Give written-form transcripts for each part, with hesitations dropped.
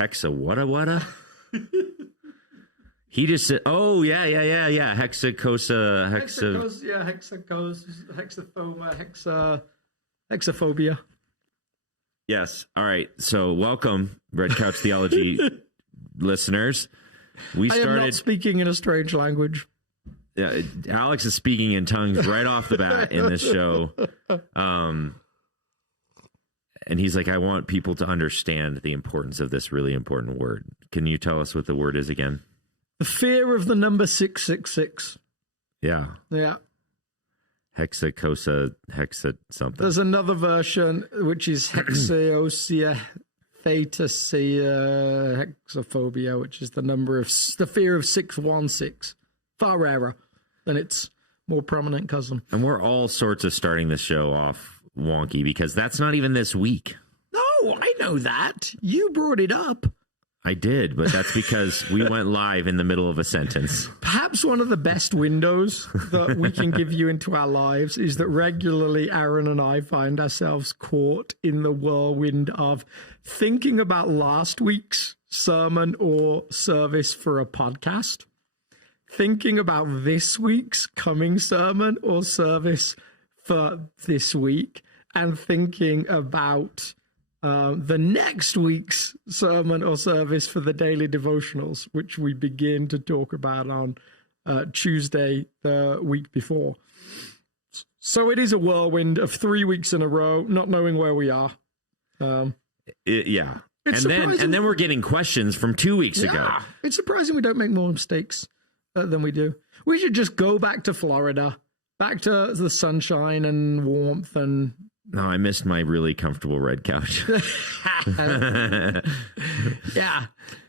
Hexa He just said, oh, yeah. Hexacosa. Hexathoma, hexaphobia. Yes. All right. So welcome, Red Couch Theology listeners. I am not speaking in a strange language. Alex is speaking in tongues right off the bat in this show. And he's like, I want people to understand the importance of this really important word. Can you tell us what the word is again? The fear of the number 666. Yeah. Yeah. Hexa something. There's another version, which is hexaosia thetasia hexaphobia, which is the fear of 616. Far rarer than its more prominent cousin. And we're all sorts of starting this show off wonky because that's not even this week. No, I know that. You brought it up. I did, but that's because we went live in the middle of a sentence. Perhaps one of the best windows that we can give you into our lives is that regularly Aaron and I find ourselves caught in the whirlwind of thinking about last week's sermon or service for a podcast, thinking about this week's coming sermon or service for this week, and thinking about the next week's sermon or service for the daily devotionals, which we begin to talk about on Tuesday, the week before. So it is a whirlwind of 3 weeks in a row, not knowing where we are. Yeah. And then we're getting questions from 2 weeks ago. It's surprising we don't make more mistakes than we do. We should just go back to Florida, back to the sunshine and warmth and... No, I missed my really comfortable red couch. Yeah.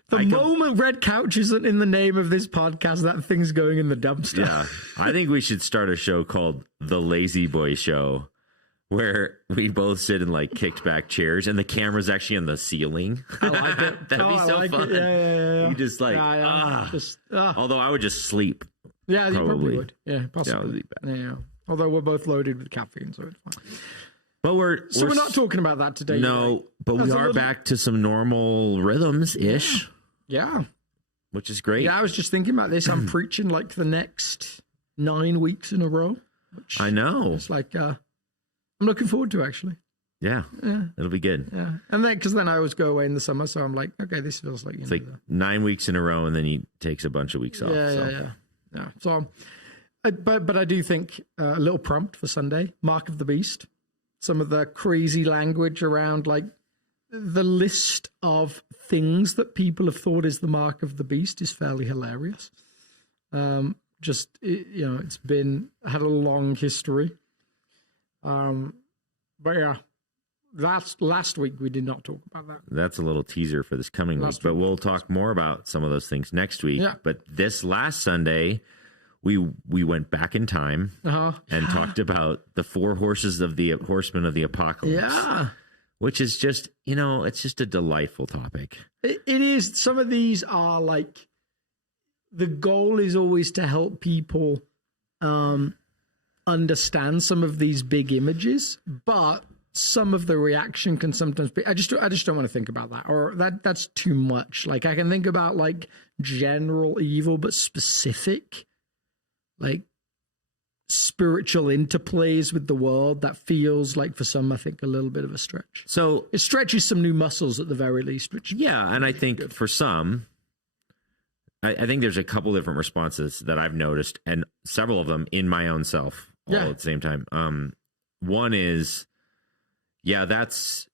The moment Red Couch isn't in the name of this podcast, that thing's going in the dumpster. Yeah. I think we should start a show called The Lazy Boy Show, where we both sit in like kicked back chairs and the camera's actually on the ceiling. I like it. That'd be so fun. Yeah. You just like, although I would just sleep. Yeah, you probably would. Yeah, possibly. That would be bad. Yeah. Although we're both loaded with caffeine, so it's fine. But we're not talking about that today. No, but we are back to some normal rhythms-ish. Yeah. Which is great. Yeah, I was just thinking about this. I'm preaching like the next 9 weeks in a row. I know. It's like, I'm looking forward to actually. Yeah. It'll be good. Yeah. And then, because then I always go away in the summer, so I'm like, okay, this feels like, it's like 9 weeks in a row, and then he takes a bunch of weeks off. Yeah. So, but I do think a little prompt for Sunday, Mark of the Beast. Some of the crazy language around like the list of things that people have thought is the mark of the beast is fairly hilarious. It's had a long history. But yeah, last week we did not talk about that. That's a little teaser for this coming week, but we'll talk more about some of those things next week. Yeah. But this last Sunday, we went back in time and talked about the 4 horsemen of the apocalypse. Yeah. Which is just, it's just a delightful topic. It is. Some of these are like, the goal is always to help people understand some of these big images, but some of the reaction can sometimes be, I just don't want to think about that, or that's too much. Like I can think about like general evil, but specific, like spiritual interplays with the world, that feels like for some, I think, a little bit of a stretch. So it stretches some new muscles at the very least. Which and I think good. For some, I think there's a couple different responses that I've noticed, and several of them in my own self all at the same time. One is, that's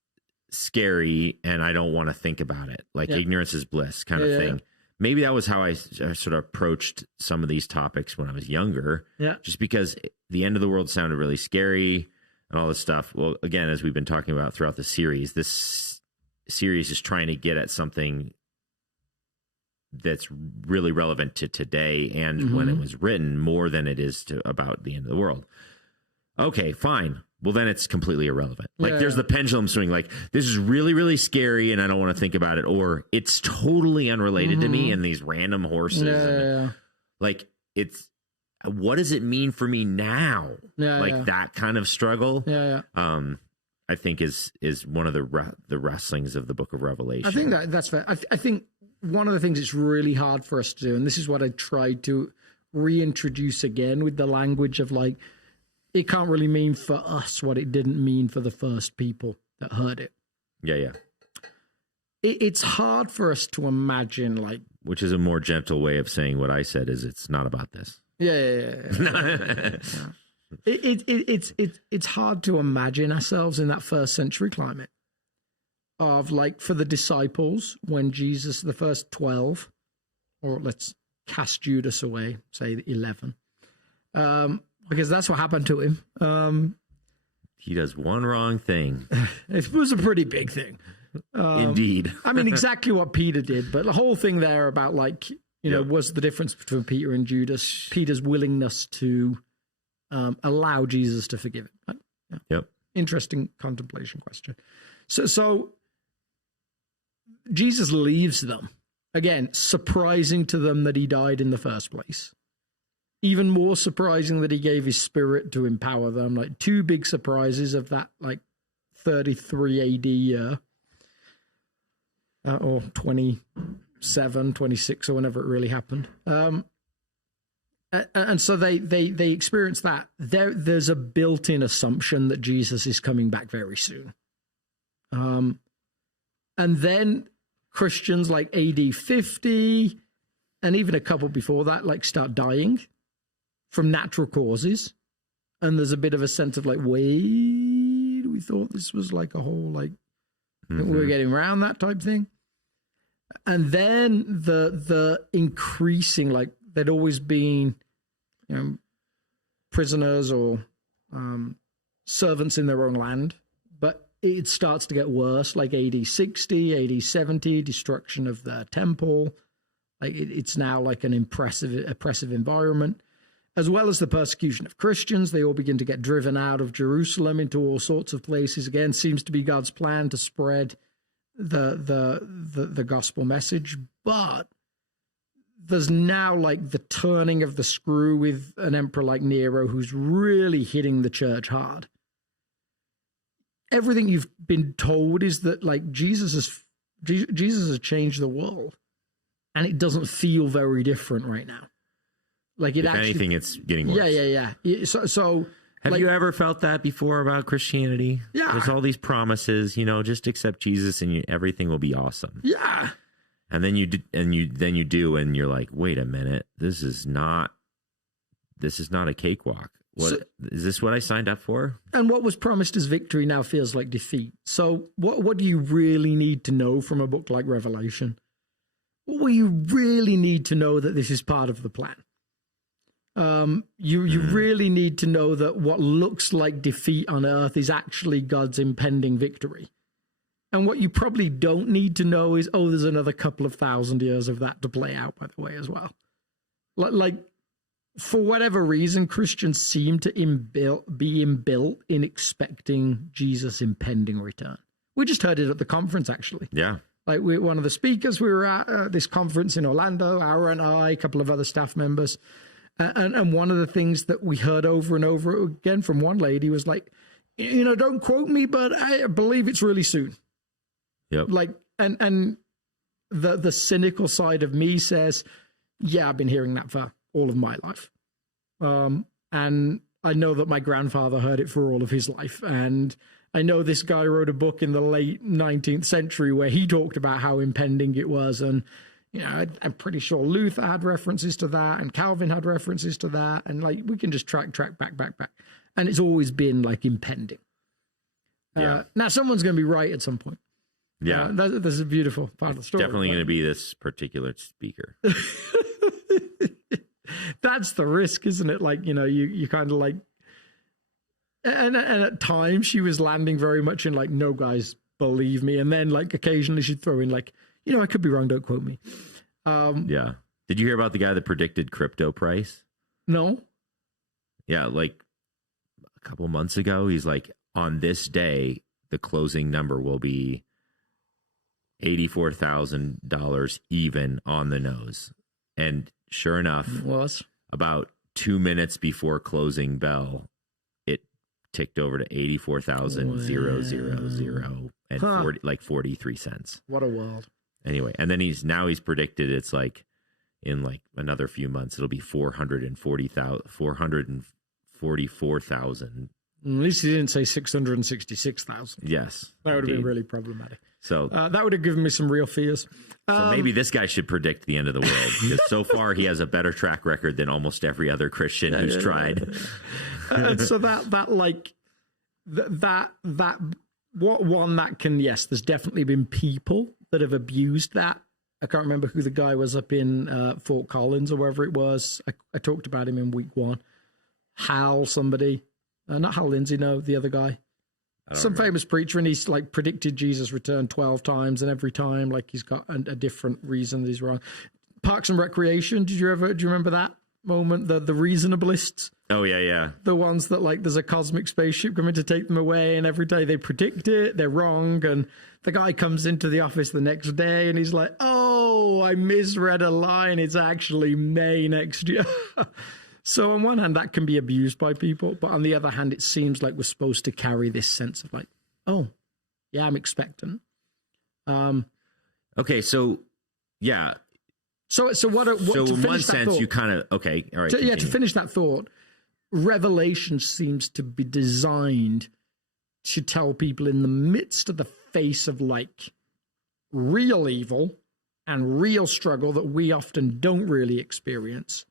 scary, and I don't want to think about it. Like ignorance is bliss kind of thing. Maybe that was how I sort of approached some of these topics when I was younger. Yeah. Just because the end of the world sounded really scary and all this stuff. Well, again, as we've been talking about throughout the series, this series is trying to get at something that's really relevant to today and when it was written, more than it is about the end of the world. Okay, fine. Well, then it's completely irrelevant. Like there's the pendulum swing. Like this is really, really scary and I don't want to think about it. Or it's totally unrelated to me and these random horses. Like what does it mean for me now? That kind of struggle. I think is one of the wrestlings of the book of Revelation. I think that's fair. I think one of the things it's really hard for us to do, and this is what I tried to reintroduce again with the language of like, it can't really mean for us what it didn't mean for the first people that heard it. Yeah. It's hard for us to imagine, like, which is a more gentle way of saying what I said is it's not about this. Yeah. It's hard to imagine ourselves in that first century climate of, like, for the disciples when Jesus, the first 12, or let's cast Judas away, say 11, because that's what happened to him. He does one wrong thing. It was a pretty big thing. Indeed. I mean, exactly what Peter did, but the whole thing there about, like, you know, was the difference between Peter and Judas, Peter's willingness to allow Jesus to forgive him. Right? Yeah. Yep. Interesting contemplation question. So Jesus leaves them. Again, surprising to them that he died in the first place. Even more surprising that he gave his Spirit to empower them. Like, two big surprises of that, like, 33 AD year. Or 27, 26, or whenever it really happened. And so they experience that. There's a built-in assumption that Jesus is coming back very soon. And then Christians like AD 50, and even a couple before that, like, start dying from natural causes. And there's a bit of a sense of like, wait, we thought this was like a whole, like, we were getting around that type thing. And then the increasing, like, there'd always been, you know, prisoners or servants in their own land, but it starts to get worse, like AD 60, AD 70, destruction of the temple. Like, it's now like an oppressive environment, as well as the persecution of Christians. They all begin to get driven out of Jerusalem into all sorts of places. Again, seems to be God's plan to spread the gospel message, but there's now, like, the turning of the screw with an emperor like Nero, who's really hitting the church hard. Everything you've been told is that, like, Jesus has changed the world, and it doesn't feel very different right now. Like, it if actually, anything, it's getting worse. Yeah. So have like, you ever felt that before about Christianity? Yeah. There's all these promises, you know, just accept Jesus and everything will be awesome. Yeah. And then you do, and you're like, wait a minute, this is not a cakewalk. Is this what I signed up for? And what was promised as victory now feels like defeat. So what do you really need to know from a book like Revelation? Well, you really need to know that this is part of the plan. You really need to know that what looks like defeat on earth is actually God's impending victory. And what you probably don't need to know is, there's another couple of 1,000 years of that to play out, by the way, as well. Like, for whatever reason, Christians seem to be inbuilt in expecting Jesus' impending return. We just heard it at the conference, actually. Yeah. Like, one of the speakers, we were at this conference in Orlando, Ara and I, a couple of other staff members. And one of the things that we heard over and over again from one lady was like, you know, don't quote me, but I believe it's really soon. Yep. Like, and the cynical side of me says, yeah, I've been hearing that for all of my life. And I know that my grandfather heard it for all of his life. And I know this guy wrote a book in the late 19th century where he talked about how impending it was. And, you know, I'm pretty sure Luther had references to that, and Calvin had references to that. And, like, we can just track back. And it's always been, like, impending. Now, someone's going to be right at some point. Yeah. This is a beautiful part of the story. Definitely going to be this particular speaker. That's the risk, isn't it? Like, you know, you kind of like, and at times she was landing very much in like, no, guys, believe me. And then, like, occasionally she'd throw in like, you know, I could be wrong, don't quote me. Yeah. Did you hear about the guy that predicted crypto price? No. Yeah, like a couple months ago, he's like, on this day, the closing number will be $84,000 even on the nose. And sure enough, was about 2 minutes before closing bell, it ticked over to 84,000 and 43 cents. What a world. Anyway, and then he's predicted it's like in like another few months it'll be 444,000. At least he didn't say 666,000. Yes. That would have been really problematic. So that would have given me some real fears. So maybe this guy should predict the end of the world, because so far he has a better track record than almost every other Christian who's tried. And so that can, yes, there's definitely been people that have abused that. I can't remember who the guy was up in Fort Collins or wherever it was. I talked about him in week 1. Hal somebody. Not Hal Lindsey, no, the other guy. Some famous preacher, and he's like predicted Jesus' return 12 times, and every time like he's got a different reason that he's wrong. Parks and Recreation, do you remember that moment? The reasonableists? Oh, yeah. The ones that like there's a cosmic spaceship coming to take them away, and every day they predict it, they're wrong, and the guy comes into the office the next day and he's like, oh, I misread a line, it's actually May next year. So on one hand, that can be abused by people, but on the other hand, it seems like we're supposed to carry this sense of like, oh, yeah, I'm expectant. Okay, so yeah. So in one sense, you kind of all right. To finish that thought, Revelation seems to be designed to tell people in the midst of the face of like real evil and real struggle that we often don't really experience.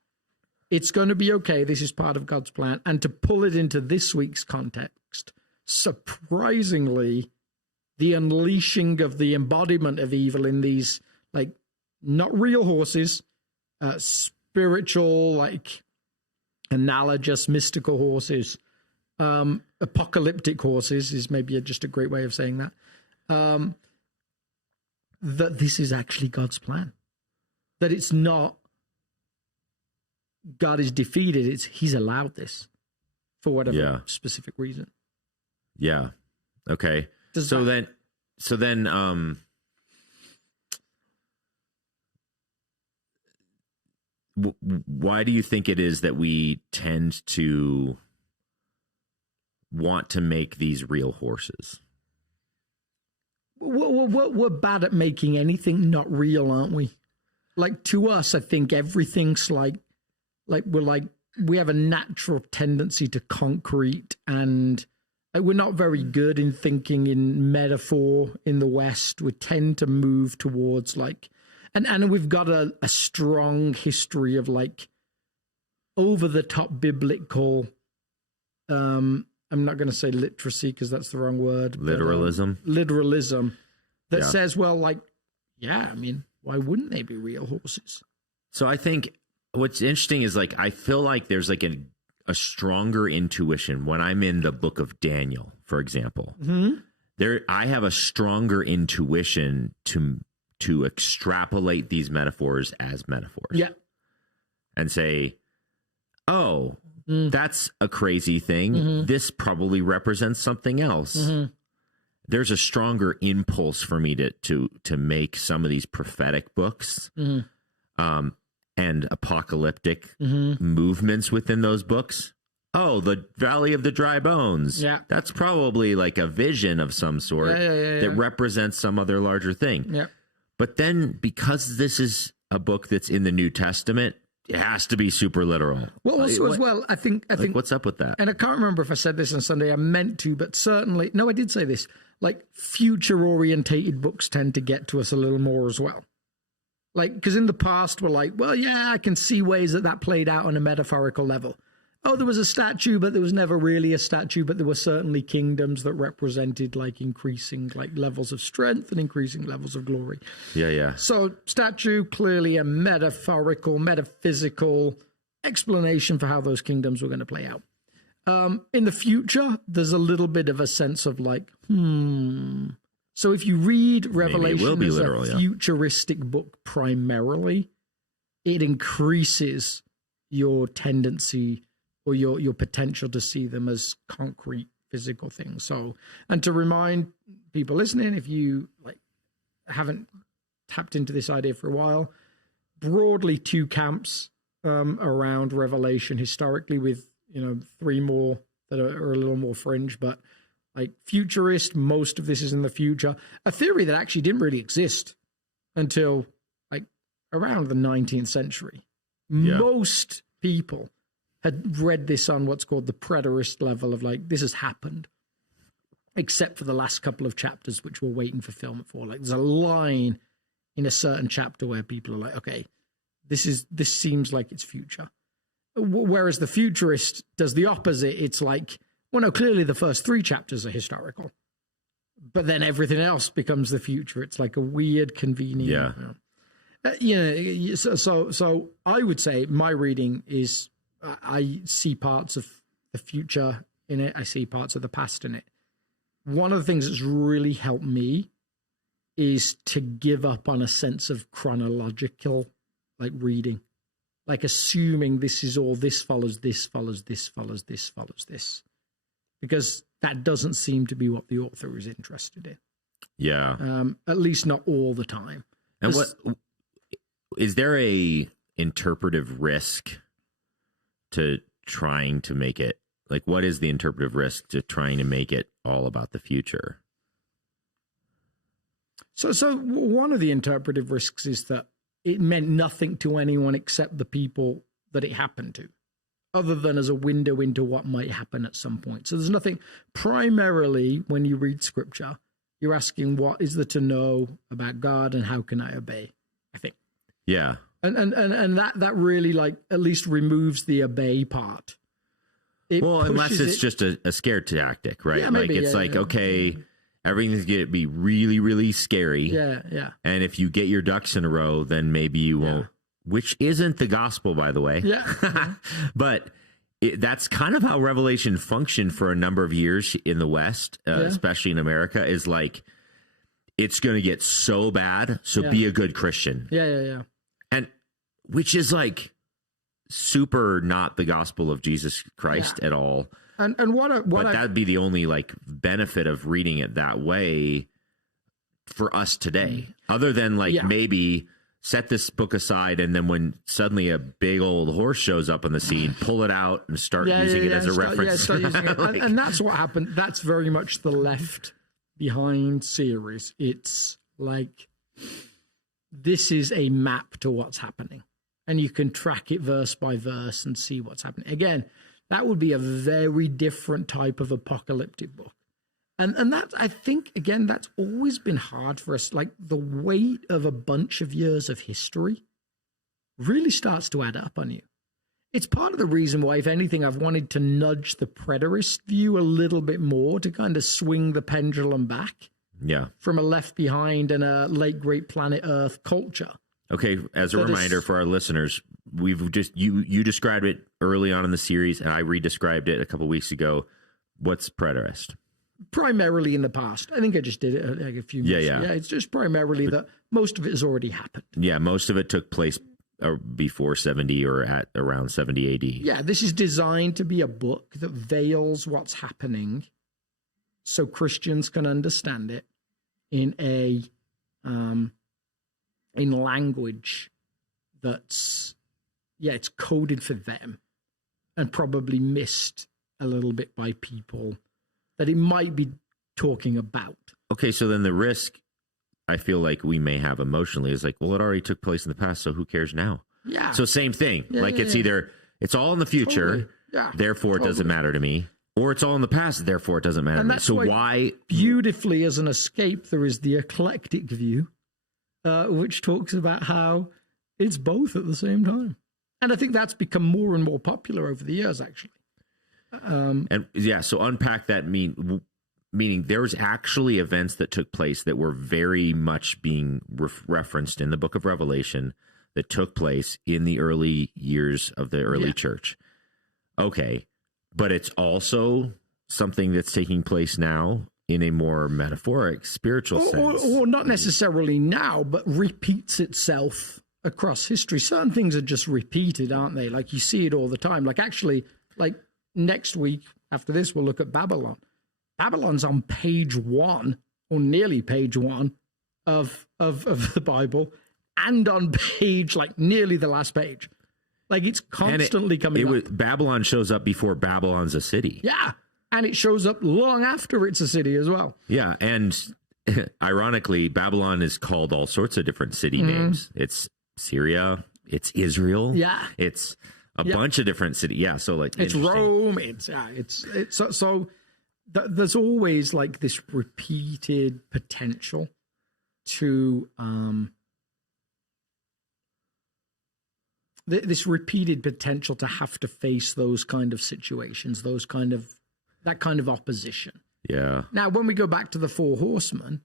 It's going to be okay. This is part of God's plan. And to pull it into this week's context, surprisingly, the unleashing of the embodiment of evil in these, like, not real horses, spiritual, like, analogous, mystical horses, apocalyptic horses is maybe just a great way of saying that, that this is actually God's plan. That it's not God is defeated, it's he's allowed this for whatever specific reason. Yeah. Okay. So then why do you think it is that we tend to want to make these real horses? We're bad at making anything not real, aren't we? Like, to us, I think everything's like we have a natural tendency to concrete, and we're not very good in thinking in metaphor in the West. We tend to move towards like, and we've got a strong history of like over the top biblical. I'm not going to say literacy because that's the wrong word. Literalism. Literalism that says, well, like, yeah, I mean, why wouldn't they be real horses? So I think what's interesting is like I feel like there's like a stronger intuition when I'm in the book of Daniel, for example. Mm-hmm. I have a stronger intuition to extrapolate these metaphors as metaphors. Yeah. And say, oh, that's a crazy thing. Mm-hmm. This probably represents something else. Mm-hmm. There's a stronger impulse for me to make some of these prophetic books. Mm-hmm. And apocalyptic movements within those books. Oh, the Valley of the Dry Bones. Yeah. That's probably like a vision of some sort that represents some other larger thing. Yeah. But then because this is a book that's in the New Testament, it has to be super literal. Well, also as well, I think what's up with that? And I can't remember if I said this on Sunday. I meant to, but certainly, no, I did say this. Like, future-orientated books tend to get to us a little more as well. Like, because in the past, we're like, well, yeah, I can see ways that played out on a metaphorical level. Oh, there was a statue, but there was never really a statue, but there were certainly kingdoms that represented like increasing like levels of strength and increasing levels of glory. Yeah. So statue, clearly a metaphorical, metaphysical explanation for how those kingdoms were going to play out. In the future, there's a little bit of a sense of like, So if you read Revelation as a futuristic book primarily, it increases your tendency or your potential to see them as concrete physical things. So, and to remind people listening, if you like haven't tapped into this idea for a while, broadly 2 camps around Revelation historically, with 3 more that are a little more fringe, but like futurist, most of this is in the future. A theory that actually didn't really exist until like around the 19th century. Yeah. Most people had read this on what's called the preterist level of like, this has happened, except for the last couple of chapters, which we're waiting for fulfillment for. Like there's a line in a certain chapter where people are like, okay, this seems like it's future. Whereas the futurist does the opposite. It's like, well, no, clearly the first 3 chapters are historical, but then everything else becomes the future. It's like a weird, convenient. Yeah. So I would say my reading is I see parts of the future in it. I see parts of the past in it. One of the things that's really helped me is to give up on a sense of chronological, like reading, like assuming this is all, this follows this, follows this, follows this, follows this, because that doesn't seem to be what the author is interested in. Yeah. At least not all the time. And what is there a interpretive risk to trying to make it, like, what is the interpretive risk to trying to make it all about the future? So one of the interpretive risks is that it meant nothing to anyone except the people that it happened to, other than as a window into what might happen at some point. So there's nothing, primarily when you read scripture, you're asking what is there to know about God and how can I obey, I think. Yeah. And that really, like, at least removes the obey part. Unless it's just a scare tactic, right? Yeah, like maybe, it's okay, everything's going to be really, really scary. Yeah. And if you get your ducks in a row, then maybe you won't, which isn't the gospel, by the way. Yeah. But that's kind of how Revelation functioned for a number of years in the West, especially in America, is like, it's going to get so bad, so be a good Christian. Yeah. And which is like super not the gospel of Jesus Christ at all. And that'd be the only like benefit of reading it that way for us today, other than like maybe set this book aside and then when suddenly a big old horse shows up on the scene, pull it out and start using it as a reference. Start using it. Like, and that's what happened. That's very much the Left Behind series. It's like, this is a map to what's happening, and you can track it verse by verse and see what's happening. Again, that would be a very different type of apocalyptic book. And that, I think, again, that's always been hard for us. Like, the weight of a bunch of years of history really starts to add up on you. It's part of the reason why, if anything, I've wanted to nudge the preterist view a little bit more to kind of swing the pendulum back. Yeah. From a Left Behind and a late Great Planet Earth culture. Okay, as a reminder for our listeners, we've just you described it early on in the series, and I re-described it a couple weeks ago. What's preterist? Primarily in the past. I think I just did it like a few minutes. Yeah. It's just primarily that most of it has already happened. Yeah, most of it took place before 70 or at around 70 AD. Yeah, this is designed to be a book that veils what's happening so Christians can understand it in language that's, it's coded for them and probably missed a little bit by people that it might be talking about. Okay, so then the risk I feel like we may have emotionally is like, well, it already took place in the past, so who cares now? Yeah. So same thing. Either it's all in the future, therefore it doesn't matter to me, or it's all in the past, therefore it doesn't matter to me. So why? Beautifully, as an escape, there is the eclectic view, which talks about how it's both at the same time. And I think that's become more and more popular over the years, actually. So unpack that, meaning there was actually events that took place that were very much being referenced in the book of Revelation that took place in the early years of the early church. Okay, but it's also something that's taking place now in a more metaphoric, spiritual sense. Or not necessarily now, but repeats itself across history. Certain things are just repeated, aren't they? Like, you see it all the time. Like, actually, like next week after this, we'll look at Babylon. Babylon's on page 1, or nearly page 1 of the Bible, and on page, like, nearly the last page. Like it's constantly coming up. Babylon shows up before Babylon's a city. Yeah. And it shows up long after it's a city as well. Yeah. And ironically, Babylon is called all sorts of different city names. It's Syria. It's Israel. Yeah. It's a bunch of different cities. Yeah. So like it's Rome. So there's always like this repeated potential to this repeated potential to have to face those kind of situations, that kind of opposition. Yeah. Now, when we go back to the Four Horsemen,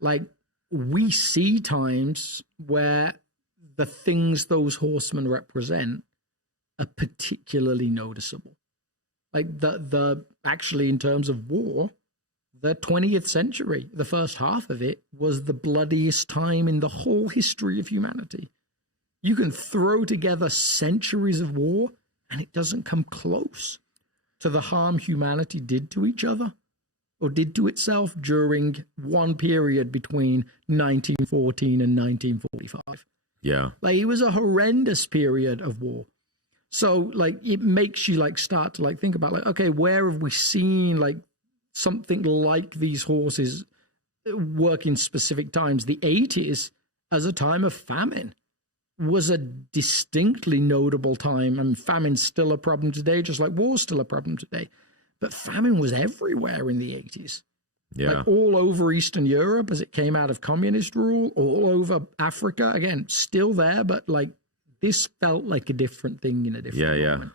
like we see times where the things those horsemen represent are particularly noticeable. Like the actually in terms of war, the 20th century, the first half of it was the bloodiest time in the whole history of humanity. You can throw together centuries of war and it doesn't come close to the harm humanity did to each other or did to itself during one period between 1914 and 1945. Yeah. Like it was a horrendous period of war. So like it makes you like start to like think about like, okay, where have we seen like something like these horses work in specific times? The 80s as a time of famine was a distinctly notable time. I mean, famine's still a problem today, just like war's still a problem today. But famine was everywhere in the 80s. Yeah. Like all over Eastern Europe as it came out of communist rule, all over Africa. Again, still there, but like this felt like a different thing in a different moment.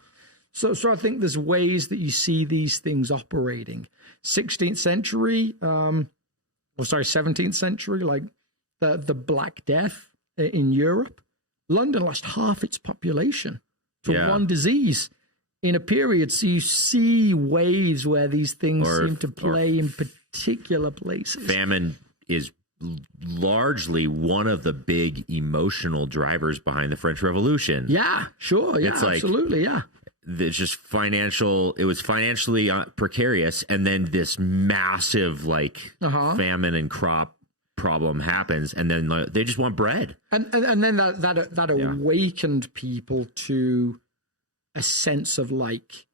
So I think there's ways that you see these things operating. 16th century, 17th century, like the Black Death in Europe. London lost half its population to one disease in a period. So you see waves where these things seem to play in particular places. Famine is largely one of the big emotional drivers behind the French Revolution. Yeah, sure. Yeah, it's like, absolutely. Yeah. It's just it was financially precarious. And then this massive like famine and crop problem happens. And then they just want bread. And then that awakened people to a sense of like,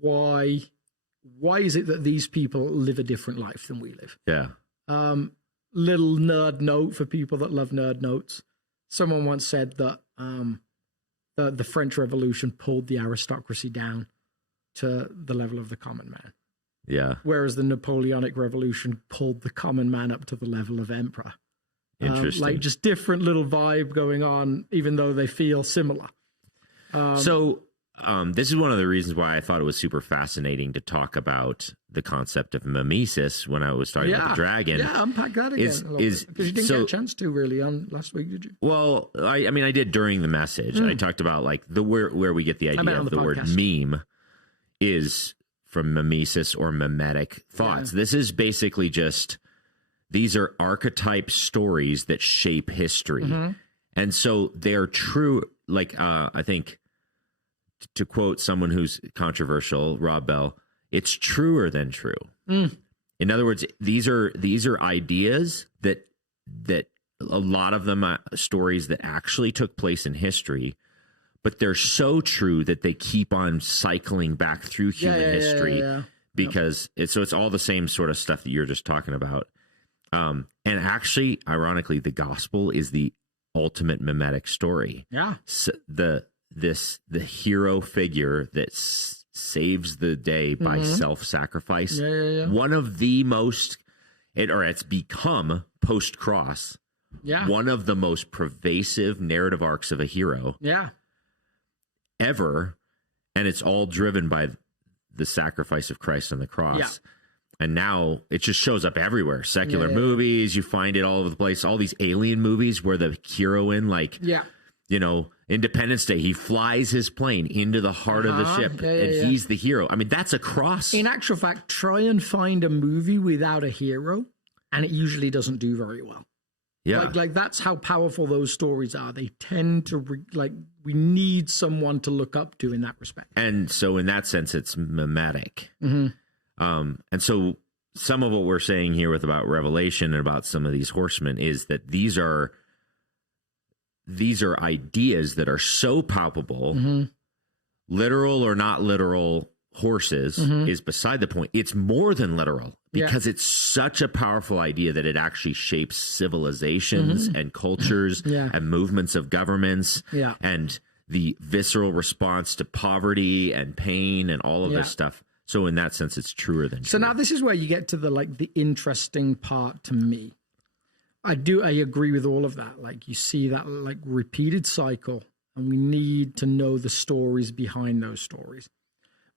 why is it that these people live a different life than we live? Yeah. Little nerd note for people that love nerd notes. Someone once said that the French Revolution pulled the aristocracy down to the level of the common man. Yeah. Whereas the Napoleonic Revolution pulled the common man up to the level of emperor. Interesting. Like just different little vibe going on, even though they feel similar. This is one of the reasons why I thought it was super fascinating to talk about the concept of mimesis when I was talking about the dragon. Yeah, unpack that again a little bit, because you didn't get a chance to really on last week, did you? Well, I mean, I did during the message. I talked about like where we get the idea of the word meme is from mimesis or mimetic thoughts. This is basically just, these are archetype stories that shape history. And so they're true. Like, I think, to quote someone who's controversial, Rob Bell, it's truer than true. In other words, these are ideas that a lot of them are stories that actually took place in history, but they're so true that they keep on cycling back through human history because it's all the same sort of stuff that you're just talking about. And actually, ironically, the gospel is the ultimate mimetic story. Yeah. So the hero figure that saves the day by self-sacrifice. One of the most, it's become post-cross. One of the most pervasive narrative arcs of a hero. Ever, and it's all driven by the sacrifice of Christ on the cross. And now it just shows up everywhere. Secular movies, you find it all over the place. All these alien movies where the heroine, like, Independence Day, he flies his plane into the heart of the ship, and he's the hero. I mean, that's a cross. In actual fact, try and find a movie without a hero, and it usually doesn't do very well. Like that's how powerful those stories are. They tend to we need someone to look up to in that respect. And so in that sense, it's mimetic. And so some of what we're saying here about Revelation and about some of these horsemen is that these are these are ideas that are so palpable, literal or not literal horses is beside the point. It's more than literal because it's such a powerful idea that it actually shapes civilizations and cultures and movements of governments and the visceral response to poverty and pain and all of this stuff. So in that sense, it's truer than true. So now this is where you get to the interesting part to me. I agree with all of that. Like, you see that like repeated cycle, and we need to know the stories behind those stories.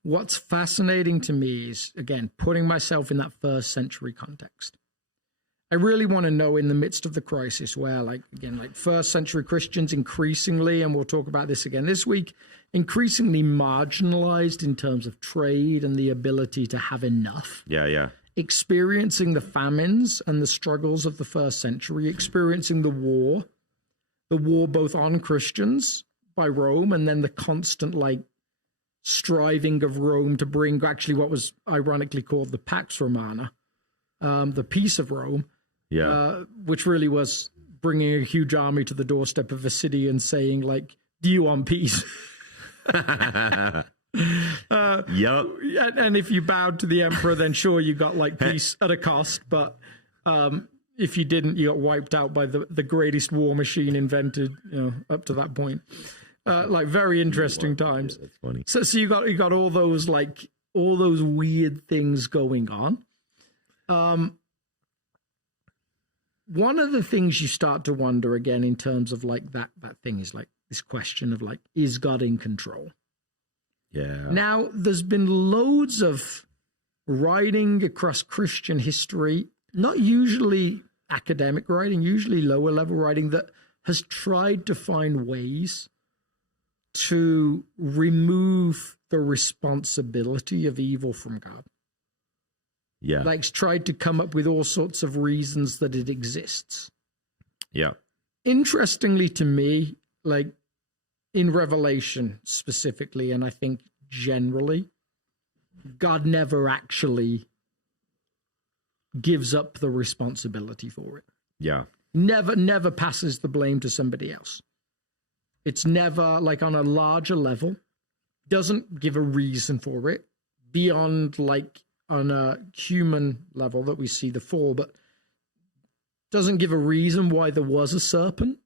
What's fascinating to me is, again, putting myself in that first century context. I really want to know, in the midst of the crisis where, like, again, like first century Christians increasingly, and we'll talk about this again this week, increasingly marginalized in terms of trade and the ability to have enough. Yeah. Experiencing the famines and the struggles of the first century, experiencing the war both on Christians by Rome, and then the constant like striving of Rome to bring actually what was ironically called the Pax Romana, the peace of Rome, which really was bringing a huge army to the doorstep of a city and saying, like, do you want peace? Yep. And if you bowed to the emperor, then sure, you got like peace at a cost. But if you didn't, you got wiped out by the greatest war machine invented, up to that point. Like, very interesting times. That's funny. So you got all those weird things going on. One of the things you start to wonder again in terms of like that thing is like this question of like, is God in control? Yeah. Now, there's been loads of writing across Christian history, not usually academic writing, usually lower level writing, that has tried to find ways to remove the responsibility of evil from God. Yeah. Like, tried to come up with all sorts of reasons that it exists. Yeah. Interestingly to me, like in Revelation specifically, and I think generally, God never actually gives up the responsibility for it. Yeah. Never passes the blame to somebody else. It's never, like, on a larger level, doesn't give a reason for it beyond, like, on a human level that we see the fall, but doesn't give a reason why there was a serpent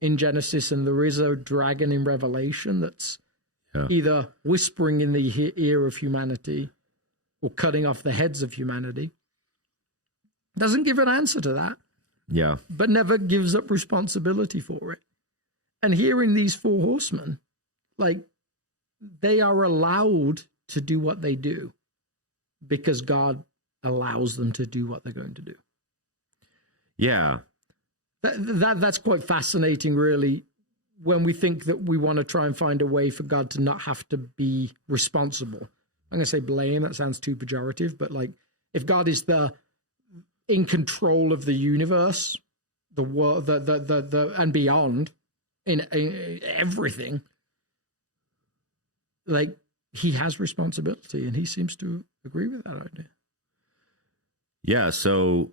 in Genesis and there is a dragon in Revelation that's either whispering in the ear of humanity or cutting off the heads of humanity. Doesn't give an answer to that. Yeah. But never gives up responsibility for it. And here in these four horsemen, like, they are allowed to do what they do because God allows them to do what they're going to do. Yeah. That's quite fascinating, really, when we think that we want to try and find a way for God to not have to be responsible. I'm going to say blame, that sounds too pejorative, but like, if God is in control of the universe, the world, the and beyond, in everything, like, he has responsibility, and he seems to agree with that idea. Yeah. So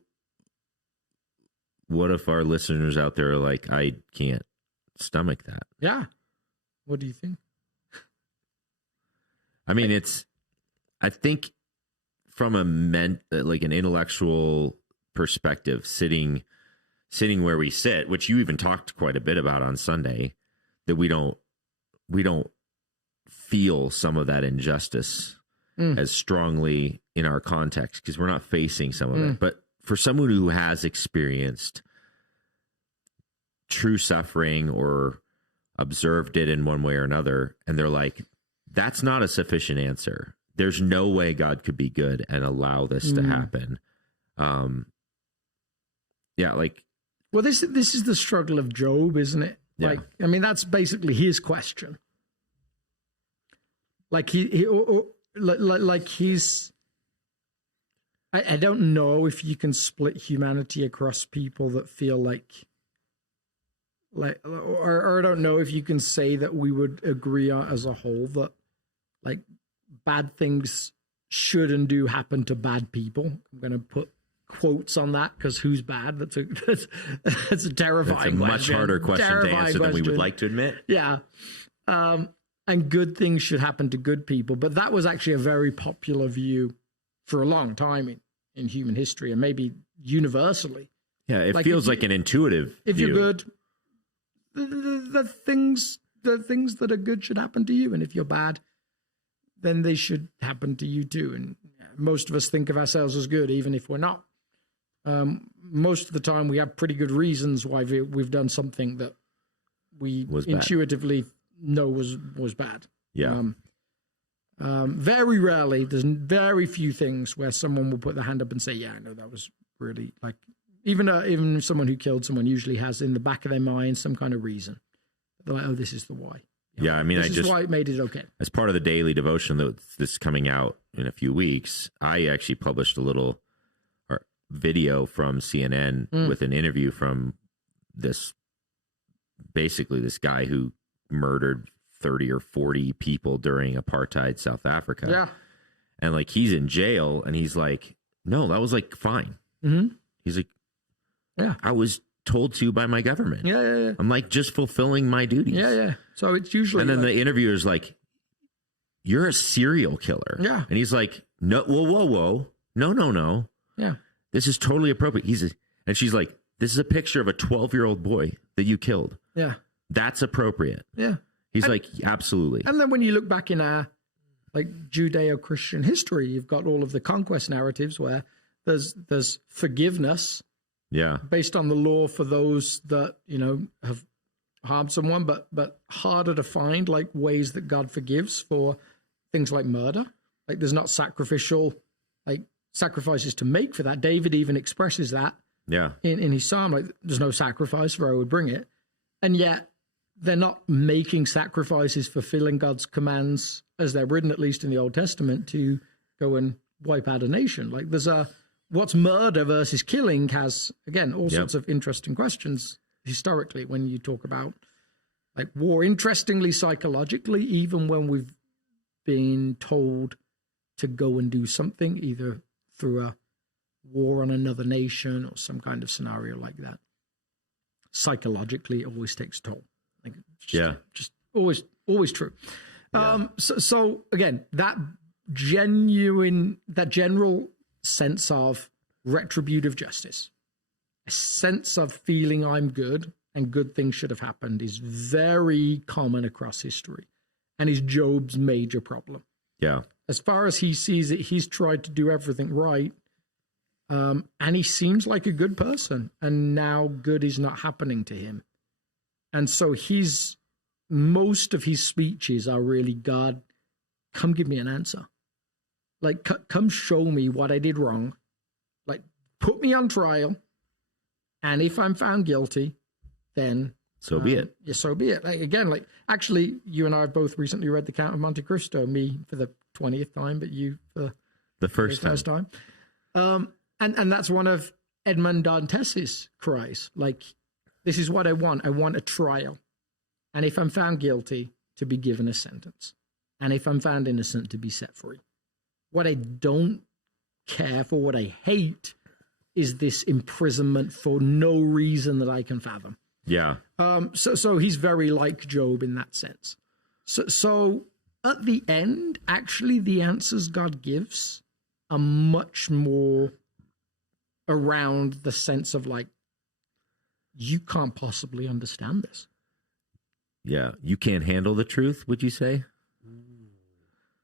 what if our listeners out there are like, I can't stomach that? Yeah. What do you think? I mean, I think from an intellectual perspective, sitting where we sit, which you even talked quite a bit about on Sunday, that we don't feel some of that injustice as strongly in our context because we're not facing some of it. But for someone who has experienced true suffering or observed it in one way or another, and they're like, that's not a sufficient answer. There's no way God could be good and allow this to happen. Yeah, like, well, this is the struggle of Job, isn't it? Yeah. Like, I mean, that's basically his question. Like I don't know if you can split humanity across people that feel like, or I don't know if you can say that we would agree on as a whole that, like, bad things should and do happen to bad people. I'm going to put quotes on that, because who's bad? That's a terrifying That's a much harder question to answer than we would like to admit. Yeah. And good things should happen to good people. But that was actually a very popular view for a long time in human history, and maybe universally. Yeah, it feels like an intuitive If view. you're good, the things that are good should happen to you. And if you're bad, then they should happen to you too. And most of us think of ourselves as good, even if we're not. Most of the time, we have pretty good reasons why we've done something that we intuitively know was bad. Yeah. Very rarely, there's very few things where someone will put their hand up and say, "Yeah, I know that was really like." Even someone who killed someone usually has in the back of their mind some kind of reason. They're like, "Oh, this is the why." Yeah, I mean, this is why it made it okay. As part of the daily devotion that's coming out in a few weeks, I actually published a little video from CNN with an interview from this guy who murdered 30 or 40 people during apartheid South Africa. Yeah. And like, he's in jail and he's like, no, that was like fine. Mm-hmm. He's like, yeah, I was told to by my government. Yeah. I'm like just fulfilling my duties. Yeah. So it's usually. And then the interviewer's like, you're a serial killer. Yeah. And he's like, no, whoa. No. Yeah. This is totally appropriate. And she's like, this is a picture of a 12-year-old boy that you killed. Yeah. That's appropriate. Yeah. He's like, absolutely. And then when you look back in our like Judeo-Christian history, you've got all of the conquest narratives where there's forgiveness. Yeah. Based on the law for those that, have harmed someone, but harder to find like ways that God forgives for things like murder. Like there's not sacrificial like sacrifices to make for that. David even expresses that in his psalm, like there's no sacrifice where I would bring it. And yet they're not making sacrifices, fulfilling God's commands as they're written, at least in the Old Testament, to go and wipe out a nation. Like there's what's murder versus killing has, again, all sorts of interesting questions historically when you talk about like war. Interestingly, psychologically, even when we've been told to go and do something, either through a war on another nation or some kind of scenario like that, psychologically, it always takes a toll. Like, just always true. So again, that general sense of retributive justice, a sense of feeling I'm good and good things should have happened, is very common across history and is Job's major problem. Yeah. As far as he sees it, he's tried to do everything right, and he seems like a good person, and now good is not happening to him. And so most of his speeches are really, God, come give me an answer. Like, come show me what I did wrong. Like, put me on trial. And if I'm found guilty, then so be it. Yeah, so be it. Like, again, like, actually, you and I have both recently read The Count of Monte Cristo, me for the 20th time, but you for the first time. And that's one of Edmond Dantes's cries. Like, this is what I want. I want a trial. And if I'm found guilty, to be given a sentence. And if I'm found innocent, to be set free. What I don't care for, what I hate, is this imprisonment for no reason that I can fathom. Yeah. So he's very like Job in that sense. So at the end, actually, the answers God gives are much more around the sense of like, you can't possibly understand this. Yeah. You can't handle the truth, would you say?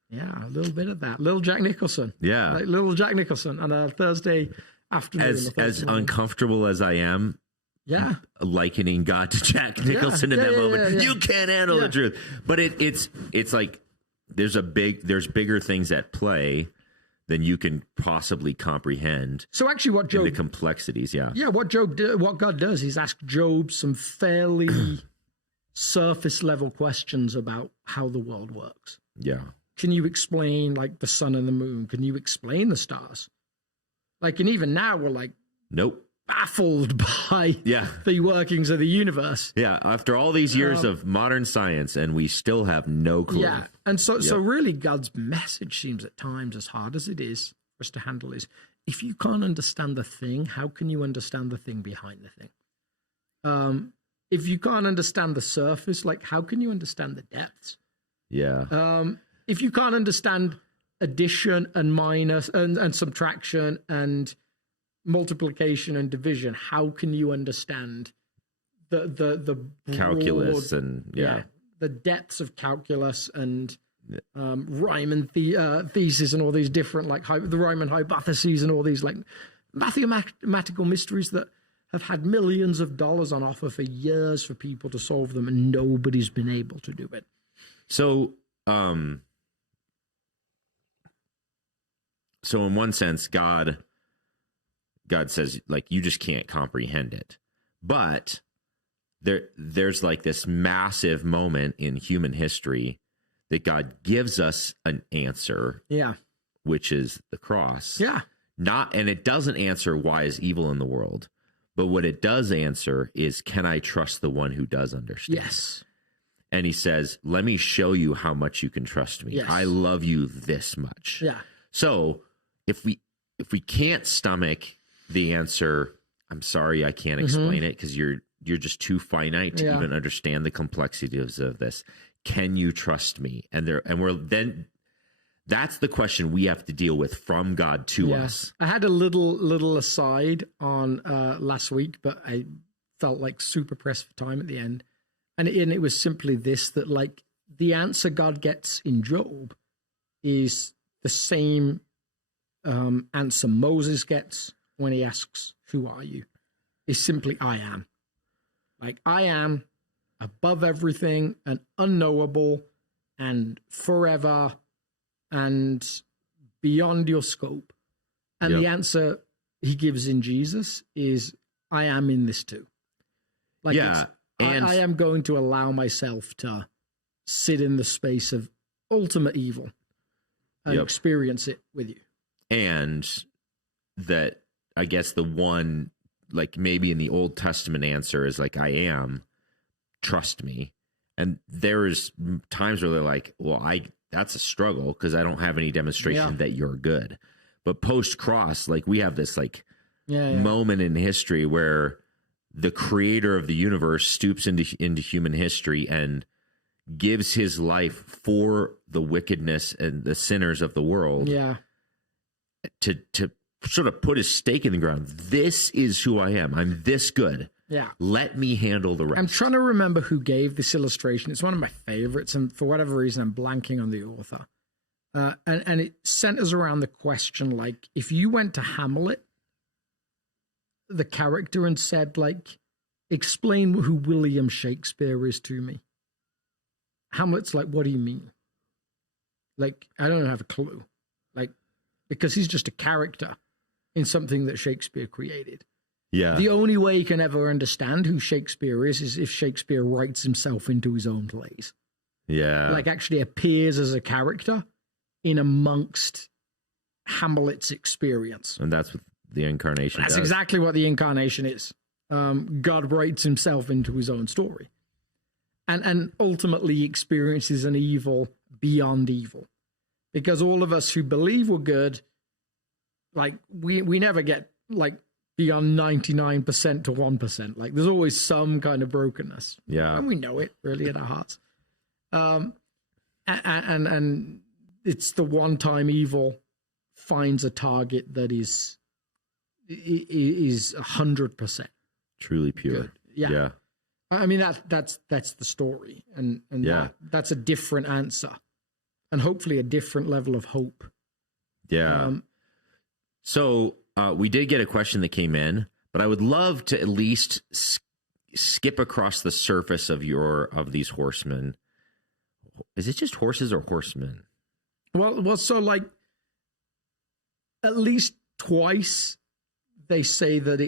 Yeah, a little bit of that. Little Jack Nicholson. Yeah. Like little Jack Nicholson on a Thursday afternoon. As uncomfortable as I am, yeah, likening God to Jack Nicholson in that moment. You can't handle the truth. But it's like there's bigger things at play than you can possibly comprehend. So actually what Job, the complexities, what God does is ask Job some fairly surface level questions about how the world works. Yeah. Can you explain like the sun and the moon? Can you explain the stars? Like, and even now we're like, nope, baffled by the workings of the universe. Yeah. After all these years of modern science, and we still have no clue. Yeah. And so really God's message seems at times, as hard as it is us to handle is, if you can't understand the thing, how can you understand the thing behind the thing? If you can't understand the surface, like, how can you understand the depths? Yeah. If you can't understand addition and minus and subtraction and multiplication and division, how can you understand the broad, calculus and the depths of calculus and Riemann thesis and all these different, like, the Riemann hypotheses and all these, like, mathematical mysteries that have had millions of dollars on offer for years for people to solve them, and nobody's been able to do it. So in one sense, God says, like, you just can't comprehend it. But there's like this massive moment in human history that God gives us an answer. Yeah. Which is the cross. Yeah. And it doesn't answer why is evil in the world, but what it does answer is, can I trust the one who does understand? Yes. And he says, let me show you how much you can trust me. Yes. I love you this much. Yeah. So if we can't stomach the answer, I'm sorry, I can't explain it because you're just too finite to even understand the complexities of this. Can you trust me? That's the question we have to deal with from God to us. I had a little aside on last week, but I felt like super pressed for time at the end. And it was simply this, that, like, the answer God gets in Job is the same answer Moses gets when he asks, who are you? Is simply, I am. Like, I am above everything and unknowable and forever and beyond your scope. And the answer he gives in Jesus is, I am in this too. Like, I am going to allow myself to sit in the space of ultimate evil and experience it with you. And that, I guess, the one, like, maybe in the Old Testament answer is like, I am, trust me. And there's times where they're like, well, that's a struggle because I don't have any demonstration that you're good. But post-cross, like, we have this, like, moment in history where the creator of the universe stoops into human history and gives his life for the wickedness and the sinners of the world. Yeah. To sort of put his stake in the ground. This is who I am. I'm this good. Yeah. Let me handle the rest. I'm trying to remember who gave this illustration. It's one of my favorites, and for whatever reason, I'm blanking on the author. And it centers around the question, like, if you went to Hamlet, the character, and said, like, explain who William Shakespeare is to me. Hamlet's like, what do you mean? Like, I don't have a clue. Like, because he's just a character in something that Shakespeare created. Yeah. The only way you can ever understand who Shakespeare is if Shakespeare writes himself into his own plays. Yeah. Like, actually appears as a character in amongst Hamlet's experience. And that's what the incarnation That's does. exactly what the incarnation is. God writes himself into his own story. And ultimately experiences an evil beyond evil. Because all of us who believe we're good, like, we never get, like, beyond 99% to 1%. Like, there's always some kind of brokenness. Yeah. And we know it, really, in our hearts. And it's the one time evil finds a target that is 100% truly pure. good. Yeah. I mean, that's the story. And that's a different answer. And hopefully a different level of hope. Yeah. So we did get a question that came in, but I would love to at least skip across the surface of these horsemen. Is it just horses or horsemen? Well, so, like, at least twice they say that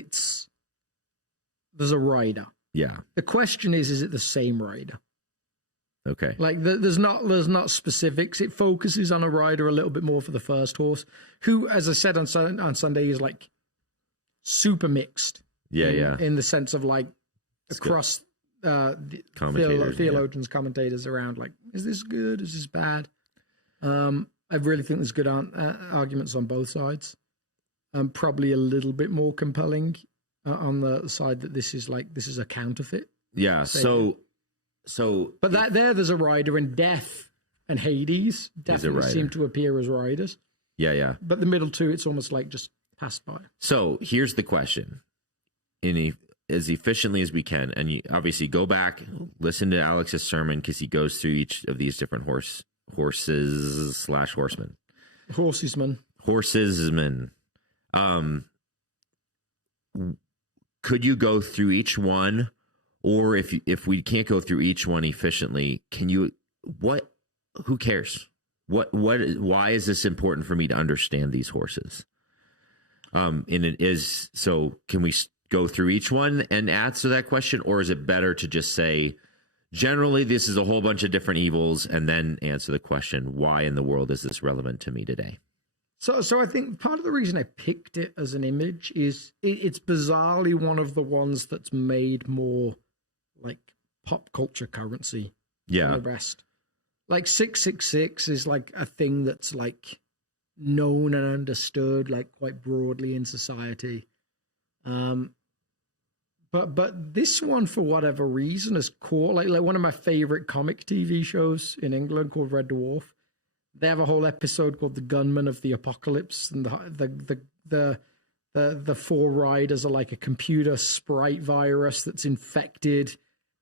there's a rider. Yeah. The question is it the same rider? Okay. Like, there's not specifics. It focuses on a rider a little bit more for the first horse, who, as I said on Sunday, is, like, super mixed. Yeah. In the sense of, like, across theologians, commentators around, like, is this good? Is this bad? I really think there's good arguments on both sides. Probably a little bit more compelling on the side that this is a counterfeit. Yeah. So, but there's a rider, and Death and Hades definitely seem to appear as riders. Yeah. But the middle two, it's almost like just passed by. So here's the question: as efficiently as we can, and you obviously go back, listen to Alex's sermon because he goes through each of these different horses/horsemen. Horsesmen. Could you go through each one, or if we can't go through each one efficiently, can you? Who cares? Why is this important for me to understand these horses? And it is so. Can we go through each one and answer that question, or is it better to just say, generally, this is a whole bunch of different evils, and then answer the question, why in the world is this relevant to me today? So I think part of the reason I picked it as an image is it's bizarrely one of the ones that's made more like pop culture currency than the rest. Like 666 is like a thing that's like known and understood like quite broadly in society. But this one, for whatever reason, is caught like one of my favorite comic TV shows in England called Red Dwarf. They have a whole episode called "The Gunman of the Apocalypse," and the four riders are like a computer sprite virus that's infected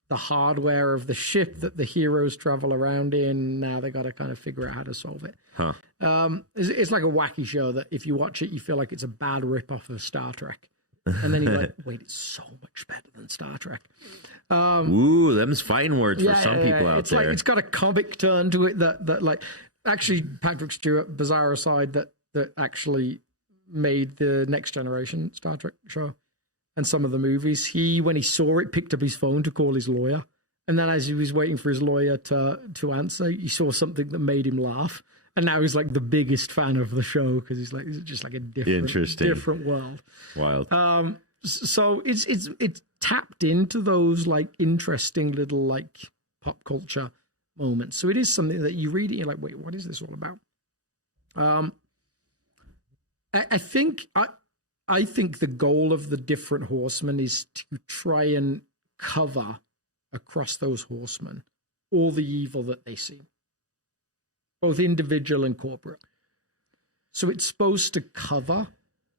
the hardware of the ship that the heroes travel around in. Now they got to kind of figure out how to solve it. It's like a wacky show that if you watch it, you feel like it's a bad ripoff of Star Trek. And then you're like, wait, it's so much better than Star Trek. Ooh, them's fighting words for some people out there. Like, it's got a comic turn to it that like, actually, Patrick Stewart, bizarre aside, that actually made the Next Generation Star Trek show and some of the movies. When he saw it, picked up his phone to call his lawyer. And then as he was waiting for his lawyer to answer, he saw something that made him laugh. And now he's like the biggest fan of the show because he's like, it's just like a different world. Wild. So it's tapped into those like interesting little like pop culture moments. So it is something that you read it, you're like, wait, what is this all about? I think the goal of the different horsemen is to try and cover across those horsemen all the evil that they see, both individual and corporate. So it's supposed to cover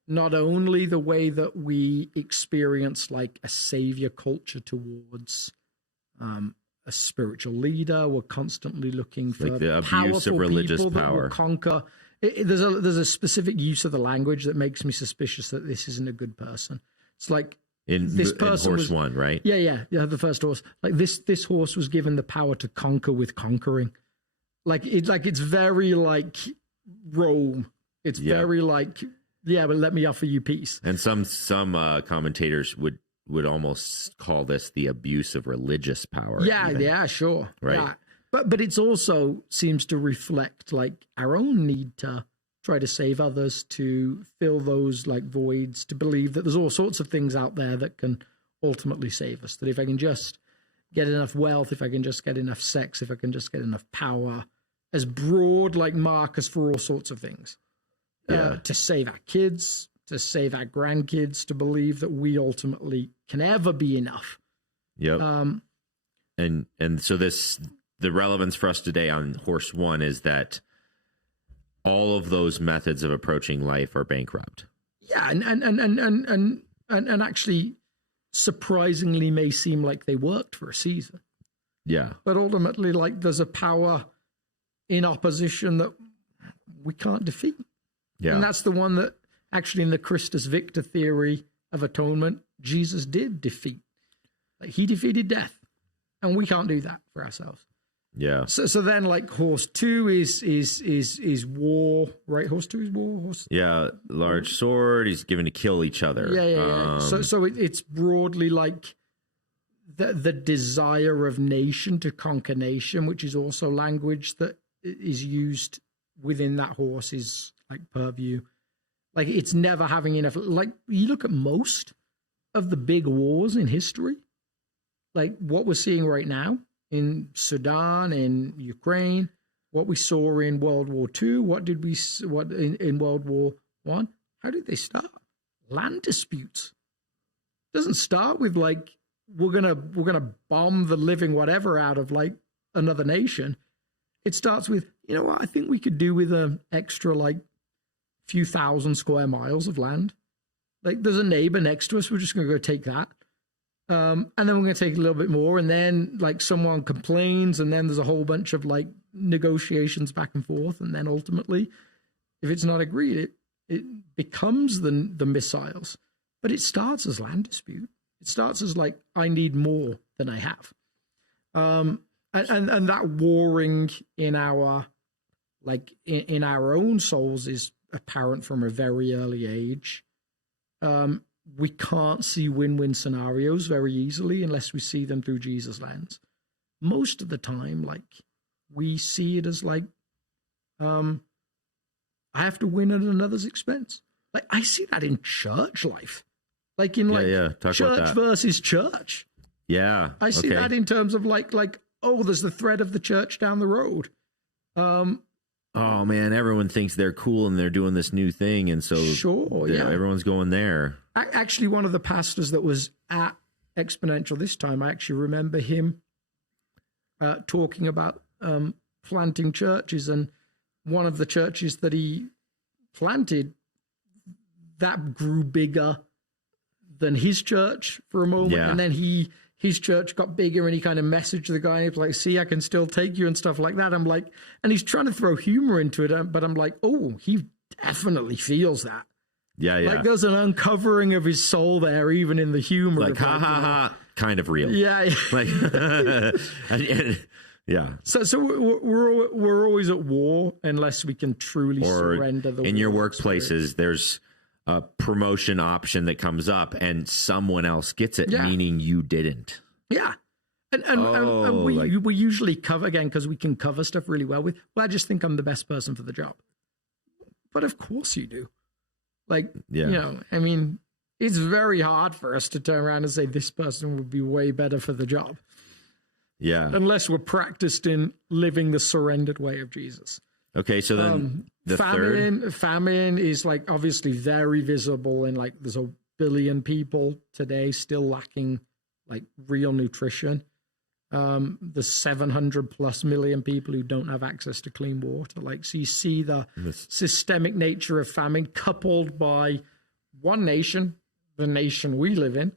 not only the way that we experience like a savior culture towards a spiritual leader. We're constantly looking for like the abuse of religious power. Conquer. There's a specific use of the language that makes me suspicious that this isn't a good person. It's like this person in horse one, right? Yeah. The first horse, like this horse was given the power to conquer with conquering. It's very like Rome. It's very like, but let me offer you peace. And some commentators would almost call this the abuse of religious power. Yeah, sure. Right. Yeah. But it's also seems to reflect like our own need to try to save others, to fill those like voids, to believe that there's all sorts of things out there that can ultimately save us. That if I can just get enough wealth, if I can just get enough sex, if I can just get enough power, as broad like markers for all sorts of things, to save our kids, to save our grandkids, to believe that we ultimately can ever be enough. Yep. And so the relevance for us today on horse one is that all of those methods of approaching life are bankrupt. Yeah, and actually surprisingly may seem like they worked for a season. Yeah. But ultimately, like, there's a power in opposition that we can't defeat. Yeah. And that's the one that actually in the Christus Victor theory of atonement, Jesus did defeat. Like, he defeated death. And we can't do that for ourselves. Yeah. So then, like, horse 2 is war, right? Horse 2 is war. Large sword. He's given to kill each other. Yeah. So it's broadly like the desire of nation to conquer nation, which is also language that is used within that horse's like purview. Like, it's never having enough. Like, you look at most of the big wars in history, like what we're seeing right now in Sudan, in Ukraine, what we saw in World War II. What did we what in World War I? How did they start? Land disputes. Doesn't start with like we're gonna bomb the living whatever out of like another nation. It starts with, you know what, I think we could do with an extra like few thousand square miles of land. Like there's a neighbor next to us, we're just gonna go take that. And then we're gonna take a little bit more, and then like someone complains, and then there's a whole bunch of like negotiations back and forth, and then ultimately, if it's not agreed, it becomes the missiles. But it starts as land dispute. It starts as like, I need more than I have. And that warring in our, like in our own souls is apparent from a very early age. We can't see win-win scenarios very easily unless we see them through Jesus' lens. Most of the time, like we see it as like, I have to win at another's expense. Like I see that in church life. Like in like church versus church. Yeah. I see that in terms of like, oh, there's the thread of the church down the road. Oh man, everyone thinks they're cool and they're doing this new thing. And so everyone's going there. Actually, one of the pastors that was at Exponential this time, I actually remember him talking about planting churches, and one of the churches that he planted, that grew bigger than his church for a moment, and then his church got bigger, and he kind of messaged the guy, and he was like, see, I can still take you and stuff like that. I'm like, and he's trying to throw humor into it, but I'm like, oh, he definitely feels that. Yeah. Like there's an uncovering of his soul there, even in the humor. Like, ha ha ha, kind of real. Yeah. Like, yeah. So we're always at war unless we can truly surrender the war. In your workplaces, there's a promotion option that comes up and someone else gets it, meaning you didn't. Yeah. And we usually cover, again, because we can cover stuff really well with, well, I just think I'm the best person for the job. But of course you do. Like, you know, I mean, it's very hard for us to turn around and say this person would be way better for the job. Yeah. Unless we're practiced in living the surrendered way of Jesus. Okay, so then the famine is like obviously very visible, and like there's 1 billion people today still lacking like real nutrition. There's 700+ million people who don't have access to clean water. Like, so you see the systemic nature of famine coupled by one nation, the nation we live in,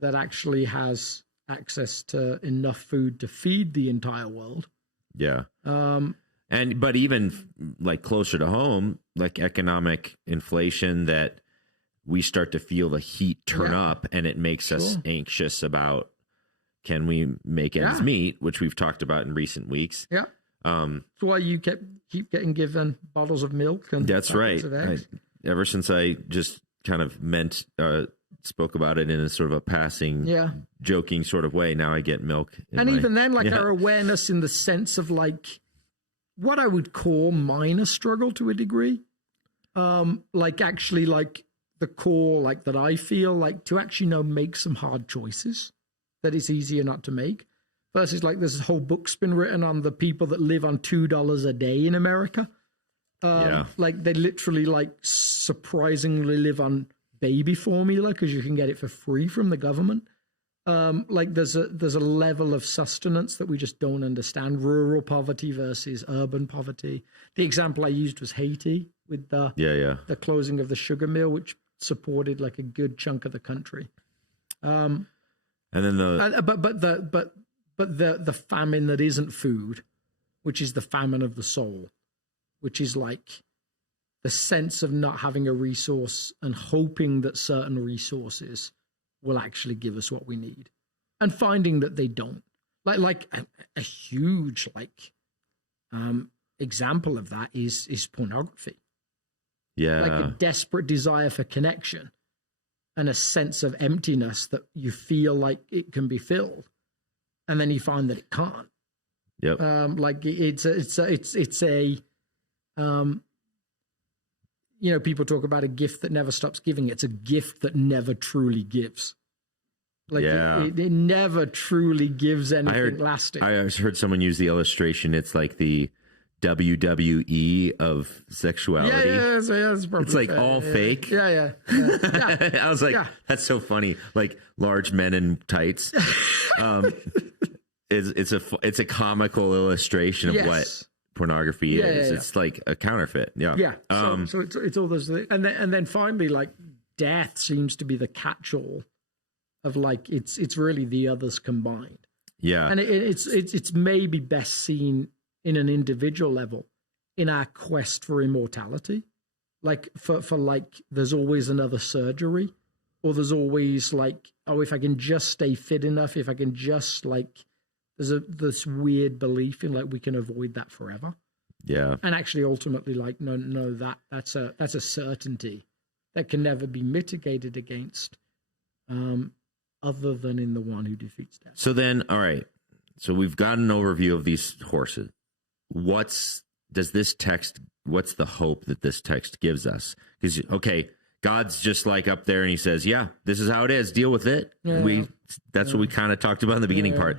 that actually has access to enough food to feed the entire world. Yeah. But even like closer to home, like economic inflation, that we start to feel the heat turn up, and it makes us anxious about, can we make ends meet, which we've talked about in recent weeks. Yeah. That's why you keep getting given bottles of milk. And that's right. Ever since I just kind of spoke about it in a sort of a passing, joking sort of way, now I get milk. Even then, like our awareness in the sense of like what I would call minor struggle to a degree. Like actually like the core, like that I feel like to actually make some hard choices that it's easier not to make, versus like there's a whole book's been written on the people that live on $2 a day in America. Like they literally like surprisingly live on baby formula because you can get it for free from the government. Like there's a level of sustenance that we just don't understand. Rural poverty versus urban poverty. The example I used was Haiti with the closing of the sugar mill, which supported like a good chunk of the country. And then the famine that isn't food, which is the famine of the soul, which is like the sense of not having a resource and hoping that certain resources will actually give us what we need, and finding that they don't. Like a huge example of that is pornography. Yeah, like a desperate desire for connection and a sense of emptiness that you feel like it can be filled, and then you find that it can't. Yep. Like it's a people talk about a gift that never stops giving. It's a gift that never truly gives. Like it never truly gives anything lasting. I heard someone use the illustration. It's like the WWE of sexuality. That's probably It's like fair. all fake. Yeah. I was like, that's so funny. Like large men in tights. It's a comical illustration of what pornography is. It's like a counterfeit. Yeah. So it's all those things. And then finally, like, death seems to be the catch-all of, like, it's really the others combined. Yeah. And it's maybe best seen in an individual level in our quest for immortality. Like for like, there's always another surgery, or there's always like, oh, if I can just stay fit enough, if I can just like, there's this weird belief in like we can avoid that forever. Yeah. And actually ultimately like, no, that's a certainty that can never be mitigated against, other than in the one who defeats death. So then, all right. So we've got an overview of these horses. What's the hope that this text gives us? Because, okay, God's just like up there and he says, yeah, this is how it is. Deal with it. That's what we kind of talked about in the beginning part.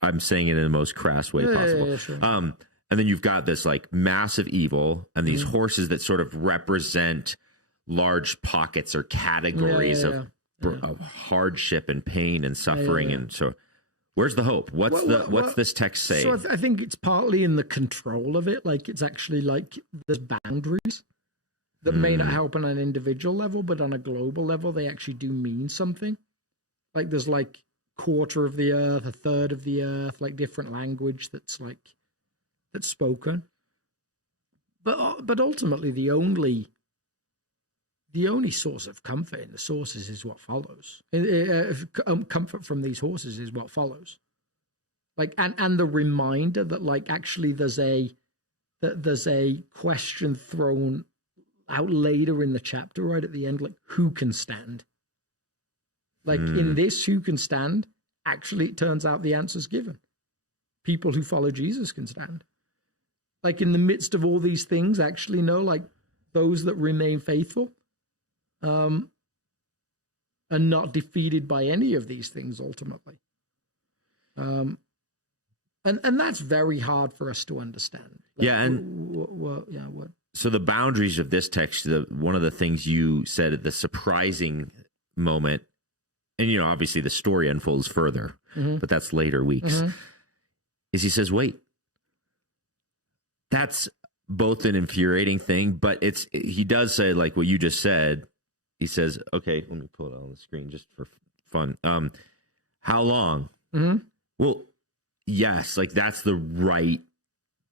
I'm saying it in the most crass way possible. Yeah, sure. And then you've got this like massive evil and these horses that sort of represent large pockets or categories of hardship and pain and suffering. And so where's the hope? What's this text saying? So I think it's partly in the control of it. Like it's actually like there's boundaries that may not help on an individual level, but on a global level, they actually do mean something. Like there's like quarter of the earth, a third of the earth, like different language that's spoken. But ultimately, the only source of comfort in the sources is what follows. Comfort from these horses is what follows. Like, and the reminder that like actually there's a question thrown out later in the chapter, right at the end, like who can stand? Like in this, who can stand? Actually, it turns out the answer's given. People who follow Jesus can stand. Like in the midst of all these things, actually, no, like those that remain faithful are not defeated by any of these things ultimately. And that's very hard for us to understand. Like, what? So the boundaries of this text, one of the things you said at the surprising moment, and you know, obviously the story unfolds further, but that's later weeks, is he says, wait, that's both an infuriating thing, but he does say like what you just said. He says, okay, let me pull it on the screen just for fun. How long? Well, yes, like that's the right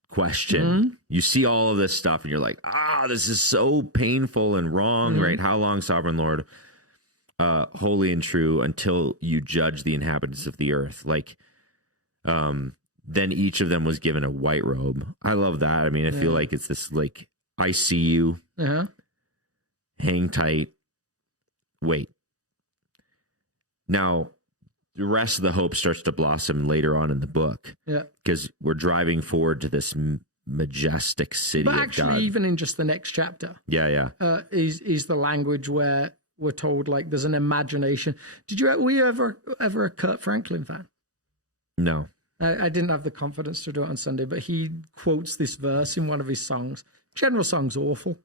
question. You see all of this stuff and you're like, this is so painful and wrong, right? How long, sovereign Lord, holy and true, until you judge the inhabitants of the earth? Like, then each of them was given a white robe. I love that. I mean, I feel like it's this like, I see you, hang tight, wait. Now, the rest of the hope starts to blossom later on in the book. Yeah. Because we're driving forward to this majestic city of God. But actually, even in just the next chapter. Is the language where we're told, like, there's an imagination. Were you ever a Kurt Franklin fan? No. I didn't have the confidence to do it on Sunday, but he quotes this verse in one of his songs. General song's awful.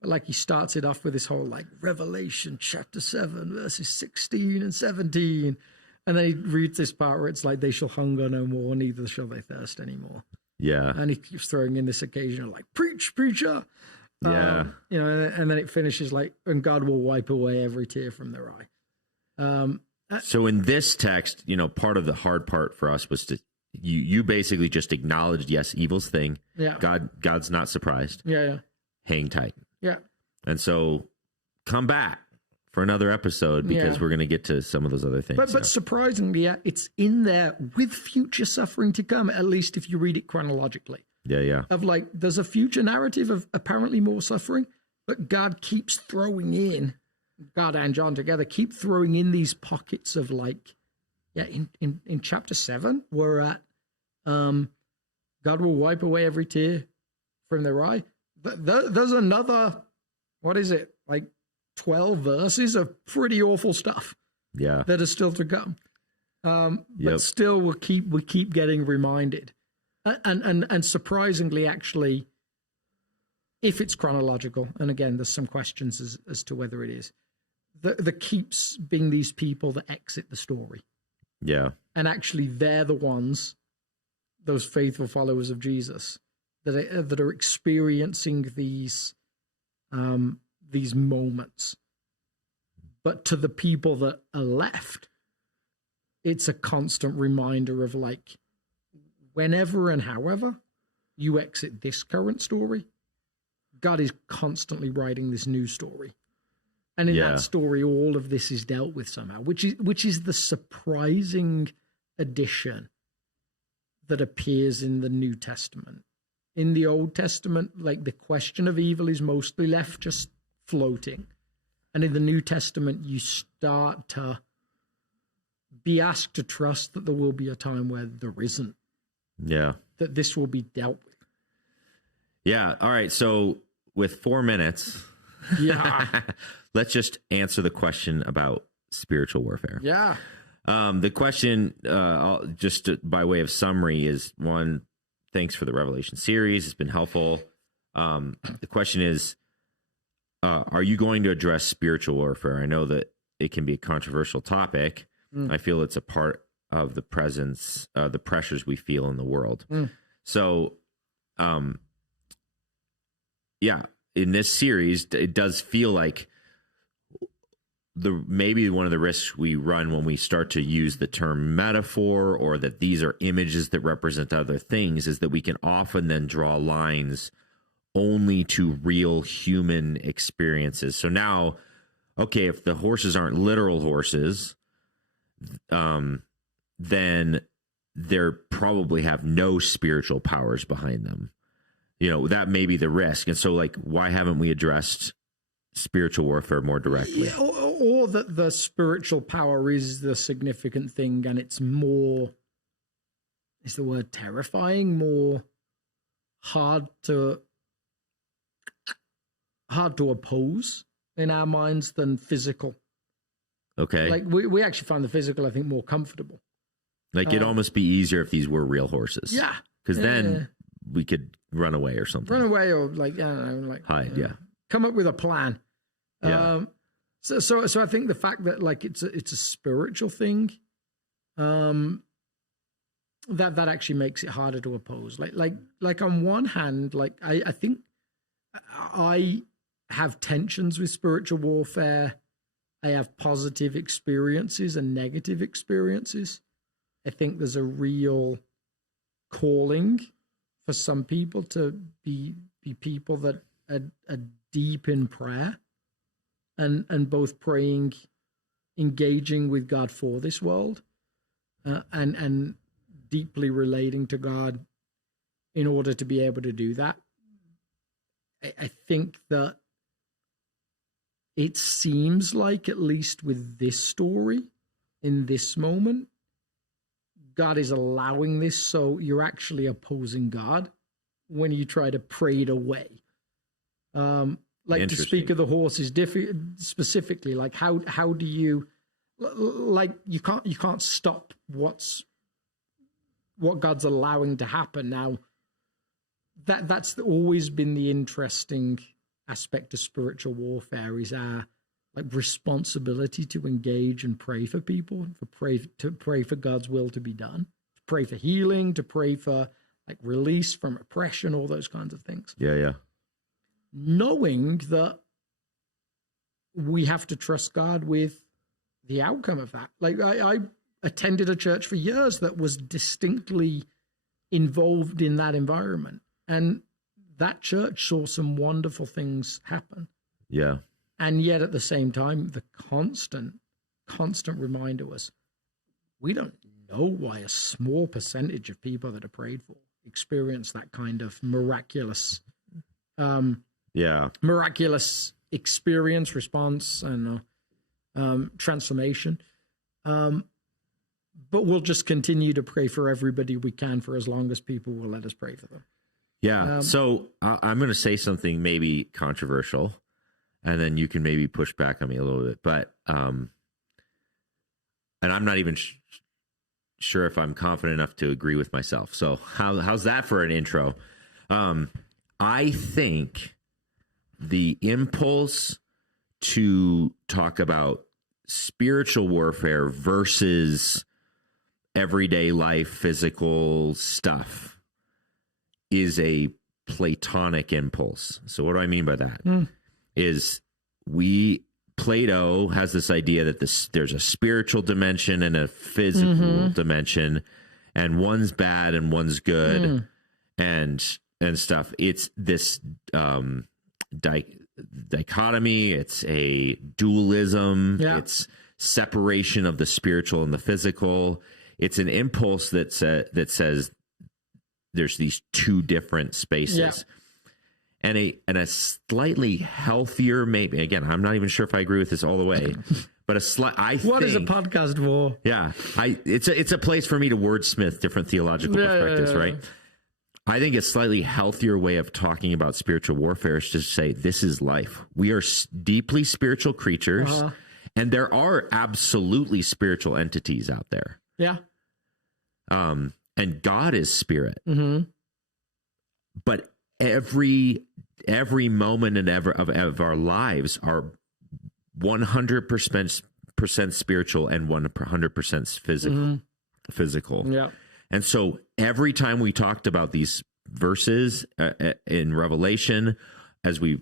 Like he starts it off with this whole like Revelation chapter 7 verses 16 and 17. And then he reads this part where it's like, they shall hunger no more, neither shall they thirst anymore. Yeah. And he keeps throwing in this occasional like, preach, preacher. Yeah. You know, and then it finishes like, and God will wipe away every tear from their eye. So in this text, you know, part of the hard part for us was to, you basically just acknowledged, yes, evil's thing. Yeah. God's not surprised. Yeah. Hang tight. Yeah. And so come back for another episode because we're going to get to some of those other things. But surprisingly, it's in there with future suffering to come, at least if you read it chronologically. Yeah. Of like, there's a future narrative of apparently more suffering, but God keeps throwing in, God and John together keep throwing in these pockets of like, in chapter 7, we're at, God will wipe away every tear from their eye. There's another, what is it, like 12 verses of pretty awful stuff that is still to come. But still we keep getting reminded. And surprisingly, actually, if it's chronological, and again, there's some questions as to whether it is, the keeps being these people that exit the story. Yeah. And actually, they're the ones, those faithful followers of Jesus, that are experiencing these moments. But to the people that are left, it's a constant reminder of, like, whenever and however you exit this current story, God is constantly writing this new story. And in that story, all of this is dealt with somehow, which is the surprising addition that appears in the New Testament. In the Old Testament, like, the question of evil is mostly left just floating. And in the New Testament, you start to be asked to trust that there will be a time where there isn't. Yeah. That this will be dealt with. Yeah. All right. So with 4 minutes, let's just answer the question about spiritual warfare. Yeah. The question, just by way of summary, is one, thanks for the Revelation series. It's been helpful. The question is, are you going to address spiritual warfare? I know that it can be a controversial topic. I feel it's a part of the presence, the pressures we feel in the world. So, in this series, it does feel like maybe one of the risks we run when we start to use the term metaphor, or that these are images that represent other things, is that we can often then draw lines only to real human experiences. So now, okay, if the horses aren't literal horses, then they probably have no spiritual powers behind them. You know, that may be the risk. And so, like, why haven't we addressed spiritual warfare more directly? Yeah, or that the spiritual power is the significant thing, and it's more, is the word terrifying, more hard to oppose in our minds than physical. Okay. Like, we actually find the physical, I think, more comfortable. Like, it'd almost be easier if these were real horses. Yeah. Because then we could run away or something. Run away, or, like, I don't know, like, hide, come up with a plan. Yeah. So I think the fact that, like, it's a spiritual thing, that actually makes it harder to oppose. Like on one hand, like, I think I have tensions with spiritual warfare. I have positive experiences and negative experiences. I think there's a real calling for some people to be people that are deep in prayer, and both praying, engaging with God for this world, and deeply relating to God in order to be able to do that. I think that it seems like, at least with this story, in this moment, God is allowing this, so you're actually opposing God when you try to pray it away. Like, to speak of the horses specifically, like, how do you, like, you can't stop what God's allowing to happen. Now, that's always been the interesting aspect of spiritual warfare, is our, like, responsibility to engage and pray for people, to pray for God's will to be done, to pray for healing, to pray for, like, release from oppression, all those kinds of things. Yeah. Knowing that we have to trust God with the outcome of that. Like, I attended a church for years that was distinctly involved in that environment, and that church saw some wonderful things happen. Yeah. And yet at the same time, the constant reminder was, we don't know why a small percentage of people that are prayed for experience that kind of miraculous experience, response, and transformation. But we'll just continue to pray for everybody we can for as long as people will let us pray for them. Yeah. So I'm going to say something maybe controversial, and then you can maybe push back on me a little bit. But and I'm not even sure if I'm confident enough to agree with myself. So how's that for an intro? I think the impulse to talk about spiritual warfare versus everyday life, physical stuff is a Platonic impulse. So what do I mean by that? Is Plato has this idea that there's a spiritual dimension and a physical dimension, and one's bad and one's good, and stuff. It's this dichotomy. It's a dualism. Yeah. It's separation of the spiritual and the physical. It's an impulse that says there's these two different spaces. Yeah. And a slightly healthier, maybe, again, I'm not even sure if I agree with this all the way, but what is a podcast for? Yeah, it's a place for me to wordsmith different theological perspectives, right? I think a slightly healthier way of talking about spiritual warfare is to say this is life. We are deeply spiritual creatures, and there are absolutely spiritual entities out there. Yeah. And God is spirit. But every moment and of our lives are 100% spiritual and 100% physical. Yeah. And so every time we talked about these verses in Revelation, as we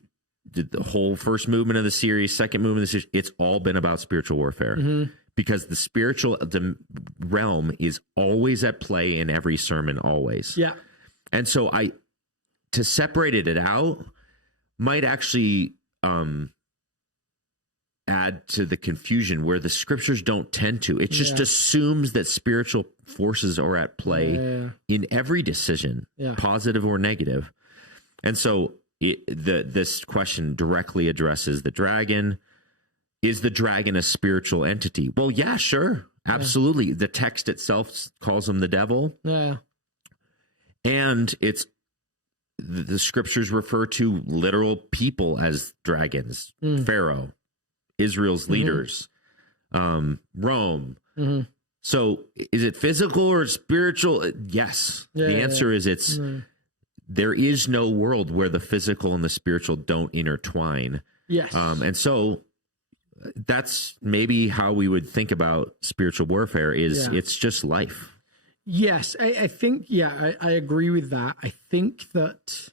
did the whole first movement of the series, second movement of the series, it's all been about spiritual warfare. Because the spiritual realm is always at play in every sermon, always. Yeah. And so to separate it out might actually add to the confusion where the scriptures don't tend to. It just assumes that spiritual forces are at play in every decision, positive or negative. And so this question directly addresses the dragon. Is the dragon a spiritual entity? Well, yeah, sure. Absolutely. The text itself calls him the devil. Yeah. And the scriptures refer to literal people as dragons. Pharaoh, Israel's leaders, Rome. So is it physical or spiritual? Yes. The answer is there is no world where the physical and the spiritual don't intertwine. Yes. And so that's maybe how we would think about spiritual warfare is it's just life. Yes, I think, I agree with that. I think that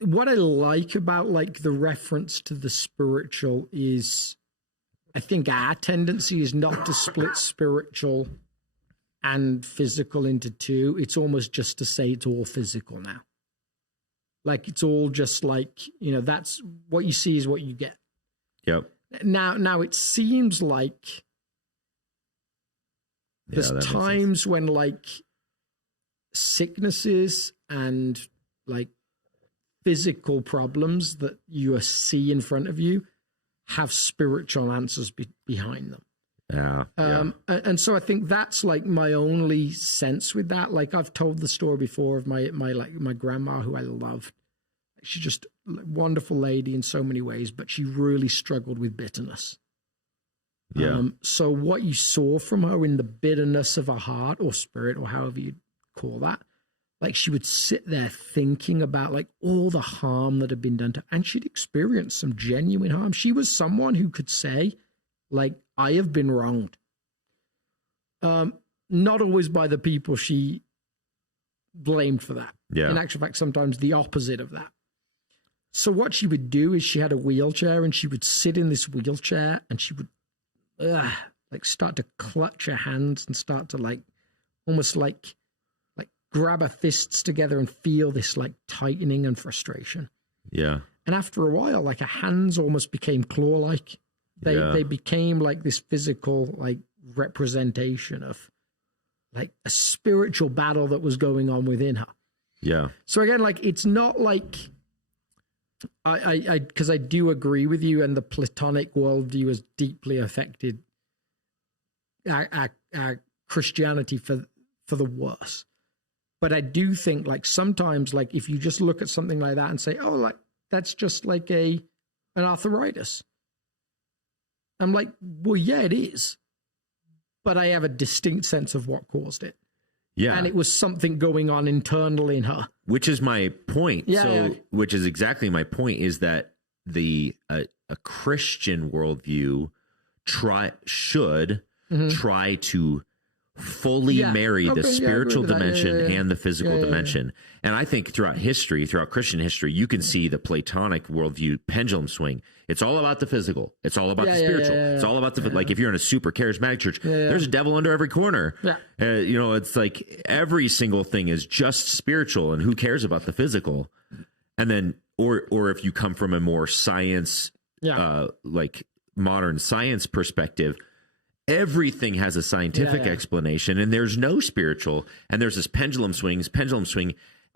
what I like about like the reference to the spiritual is I think our tendency is not to split spiritual and physical into two. It's almost just to say it's all physical now. Like it's all just like, that's what you see is what you get. Yep. Now it seems like there's times when like sicknesses and like physical problems that you see in front of you have spiritual answers behind them. And so I think that's like my only sense with that. Like I've told the story before of my grandma who I loved. She's just a wonderful lady in so many ways, but she really struggled with bitterness. Yeah. So what you saw from her in the bitterness of her heart or spirit or however you call that, like she would sit there thinking about like all the harm that had been done to her, and she'd experienced some genuine harm. She was someone who could say, like, I have been wronged. Not always by the people she blamed for that. Yeah. In actual fact, sometimes the opposite of that. So what she would do is she had a wheelchair and she would sit in this wheelchair and she would like start to clutch her hands and start to like almost like grab her fists together and feel this like tightening and frustration. Yeah. And after a while, like her hands almost became claw-like. They became like this physical like representation of like a spiritual battle that was going on within her. Yeah. So again, like it's not like because I do agree with you, and the Platonic worldview has deeply affected our Christianity for the worse. But I do think like sometimes like if you just look at something like that and say, oh, like that's just like an arthritis. I'm like, well, yeah, it is. but I have a distinct sense of what caused it. Yeah. And it was something going on internally in her. Which is my point. Which is exactly my point, is that a Christian worldview should try to fully marry the spiritual dimension and the physical dimension. And I think throughout Christian history, you can see the Platonic worldview pendulum swing. It's all about the physical. It's all about the spiritual. It's all about like if you're in a super charismatic church, there's a devil under every corner. It's like every single thing is just spiritual, and who cares about the physical? And then, or if you come from a more science, like modern science perspective, everything has a scientific explanation, and there's no spiritual, and there's this pendulum swing,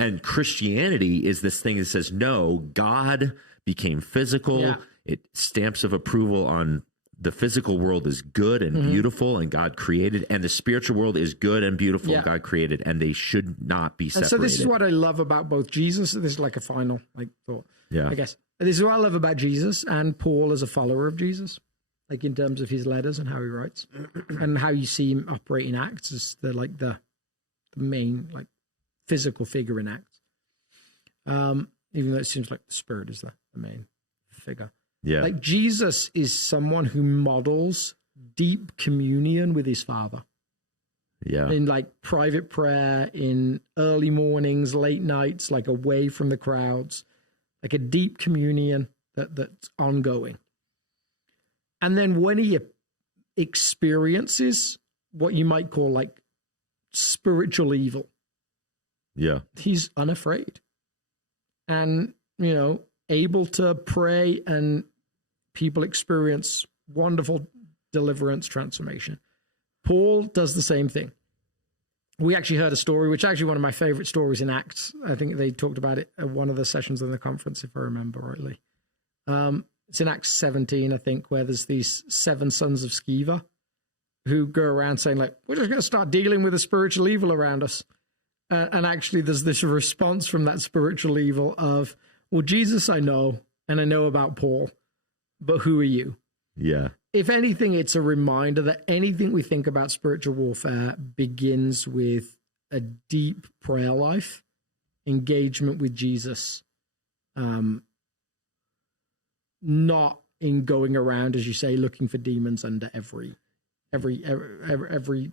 and Christianity is this thing that says, no, God became physical. Yeah. It stamps of approval on the physical world is good and beautiful, and God created, and the spiritual world is good and beautiful, and God created, and they should not be separated. And so this is what I love about both Jesus. This is like a final thought, I guess. This is what I love about Jesus and Paul as a follower of Jesus. Like in terms of his letters and how he writes, and how you see him operate in Acts as the main physical figure in Acts. Even though it seems like the Spirit is the main figure. Yeah, like Jesus is someone who models deep communion with his Father. Yeah, in private prayer, in early mornings, late nights, away from the crowds, like a deep communion that's ongoing. And then when he experiences what you might call spiritual evil, he's unafraid and, able to pray, and people experience wonderful deliverance, transformation. Paul does the same thing. We actually heard a story, which actually one of my favorite stories in Acts. I think they talked about it at one of the sessions in the conference, if I remember rightly. It's in Acts 17, I think, where there's these 7 sons of Sceva who go around saying, we're just going to start dealing with the spiritual evil around us. And actually, there's this response from that spiritual evil of, well, Jesus I know, and I know about Paul, but who are you? Yeah. If anything, it's a reminder that anything we think about spiritual warfare begins with a deep prayer life, engagement with Jesus, not in going around, as you say, looking for demons under every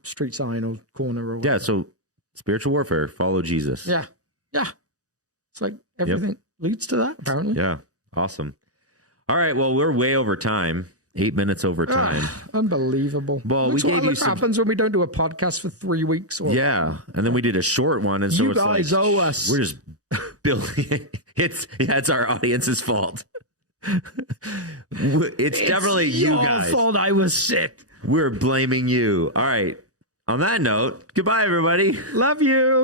street sign or corner or whatever. Yeah, so spiritual warfare, follow Jesus. Yeah. It's everything leads to that, apparently. Yeah, awesome. All right, well, we're way over time. 8 minutes over time. Unbelievable. Well, we gave you some... happens when we don't do a podcast for 3 weeks. Yeah, and then we did a short one, and so you guys owe us. We're just building. It's our audience's fault. It's definitely you guys. Your fault. I was sick. We're blaming you. All right. On that note, goodbye, everybody. Love you.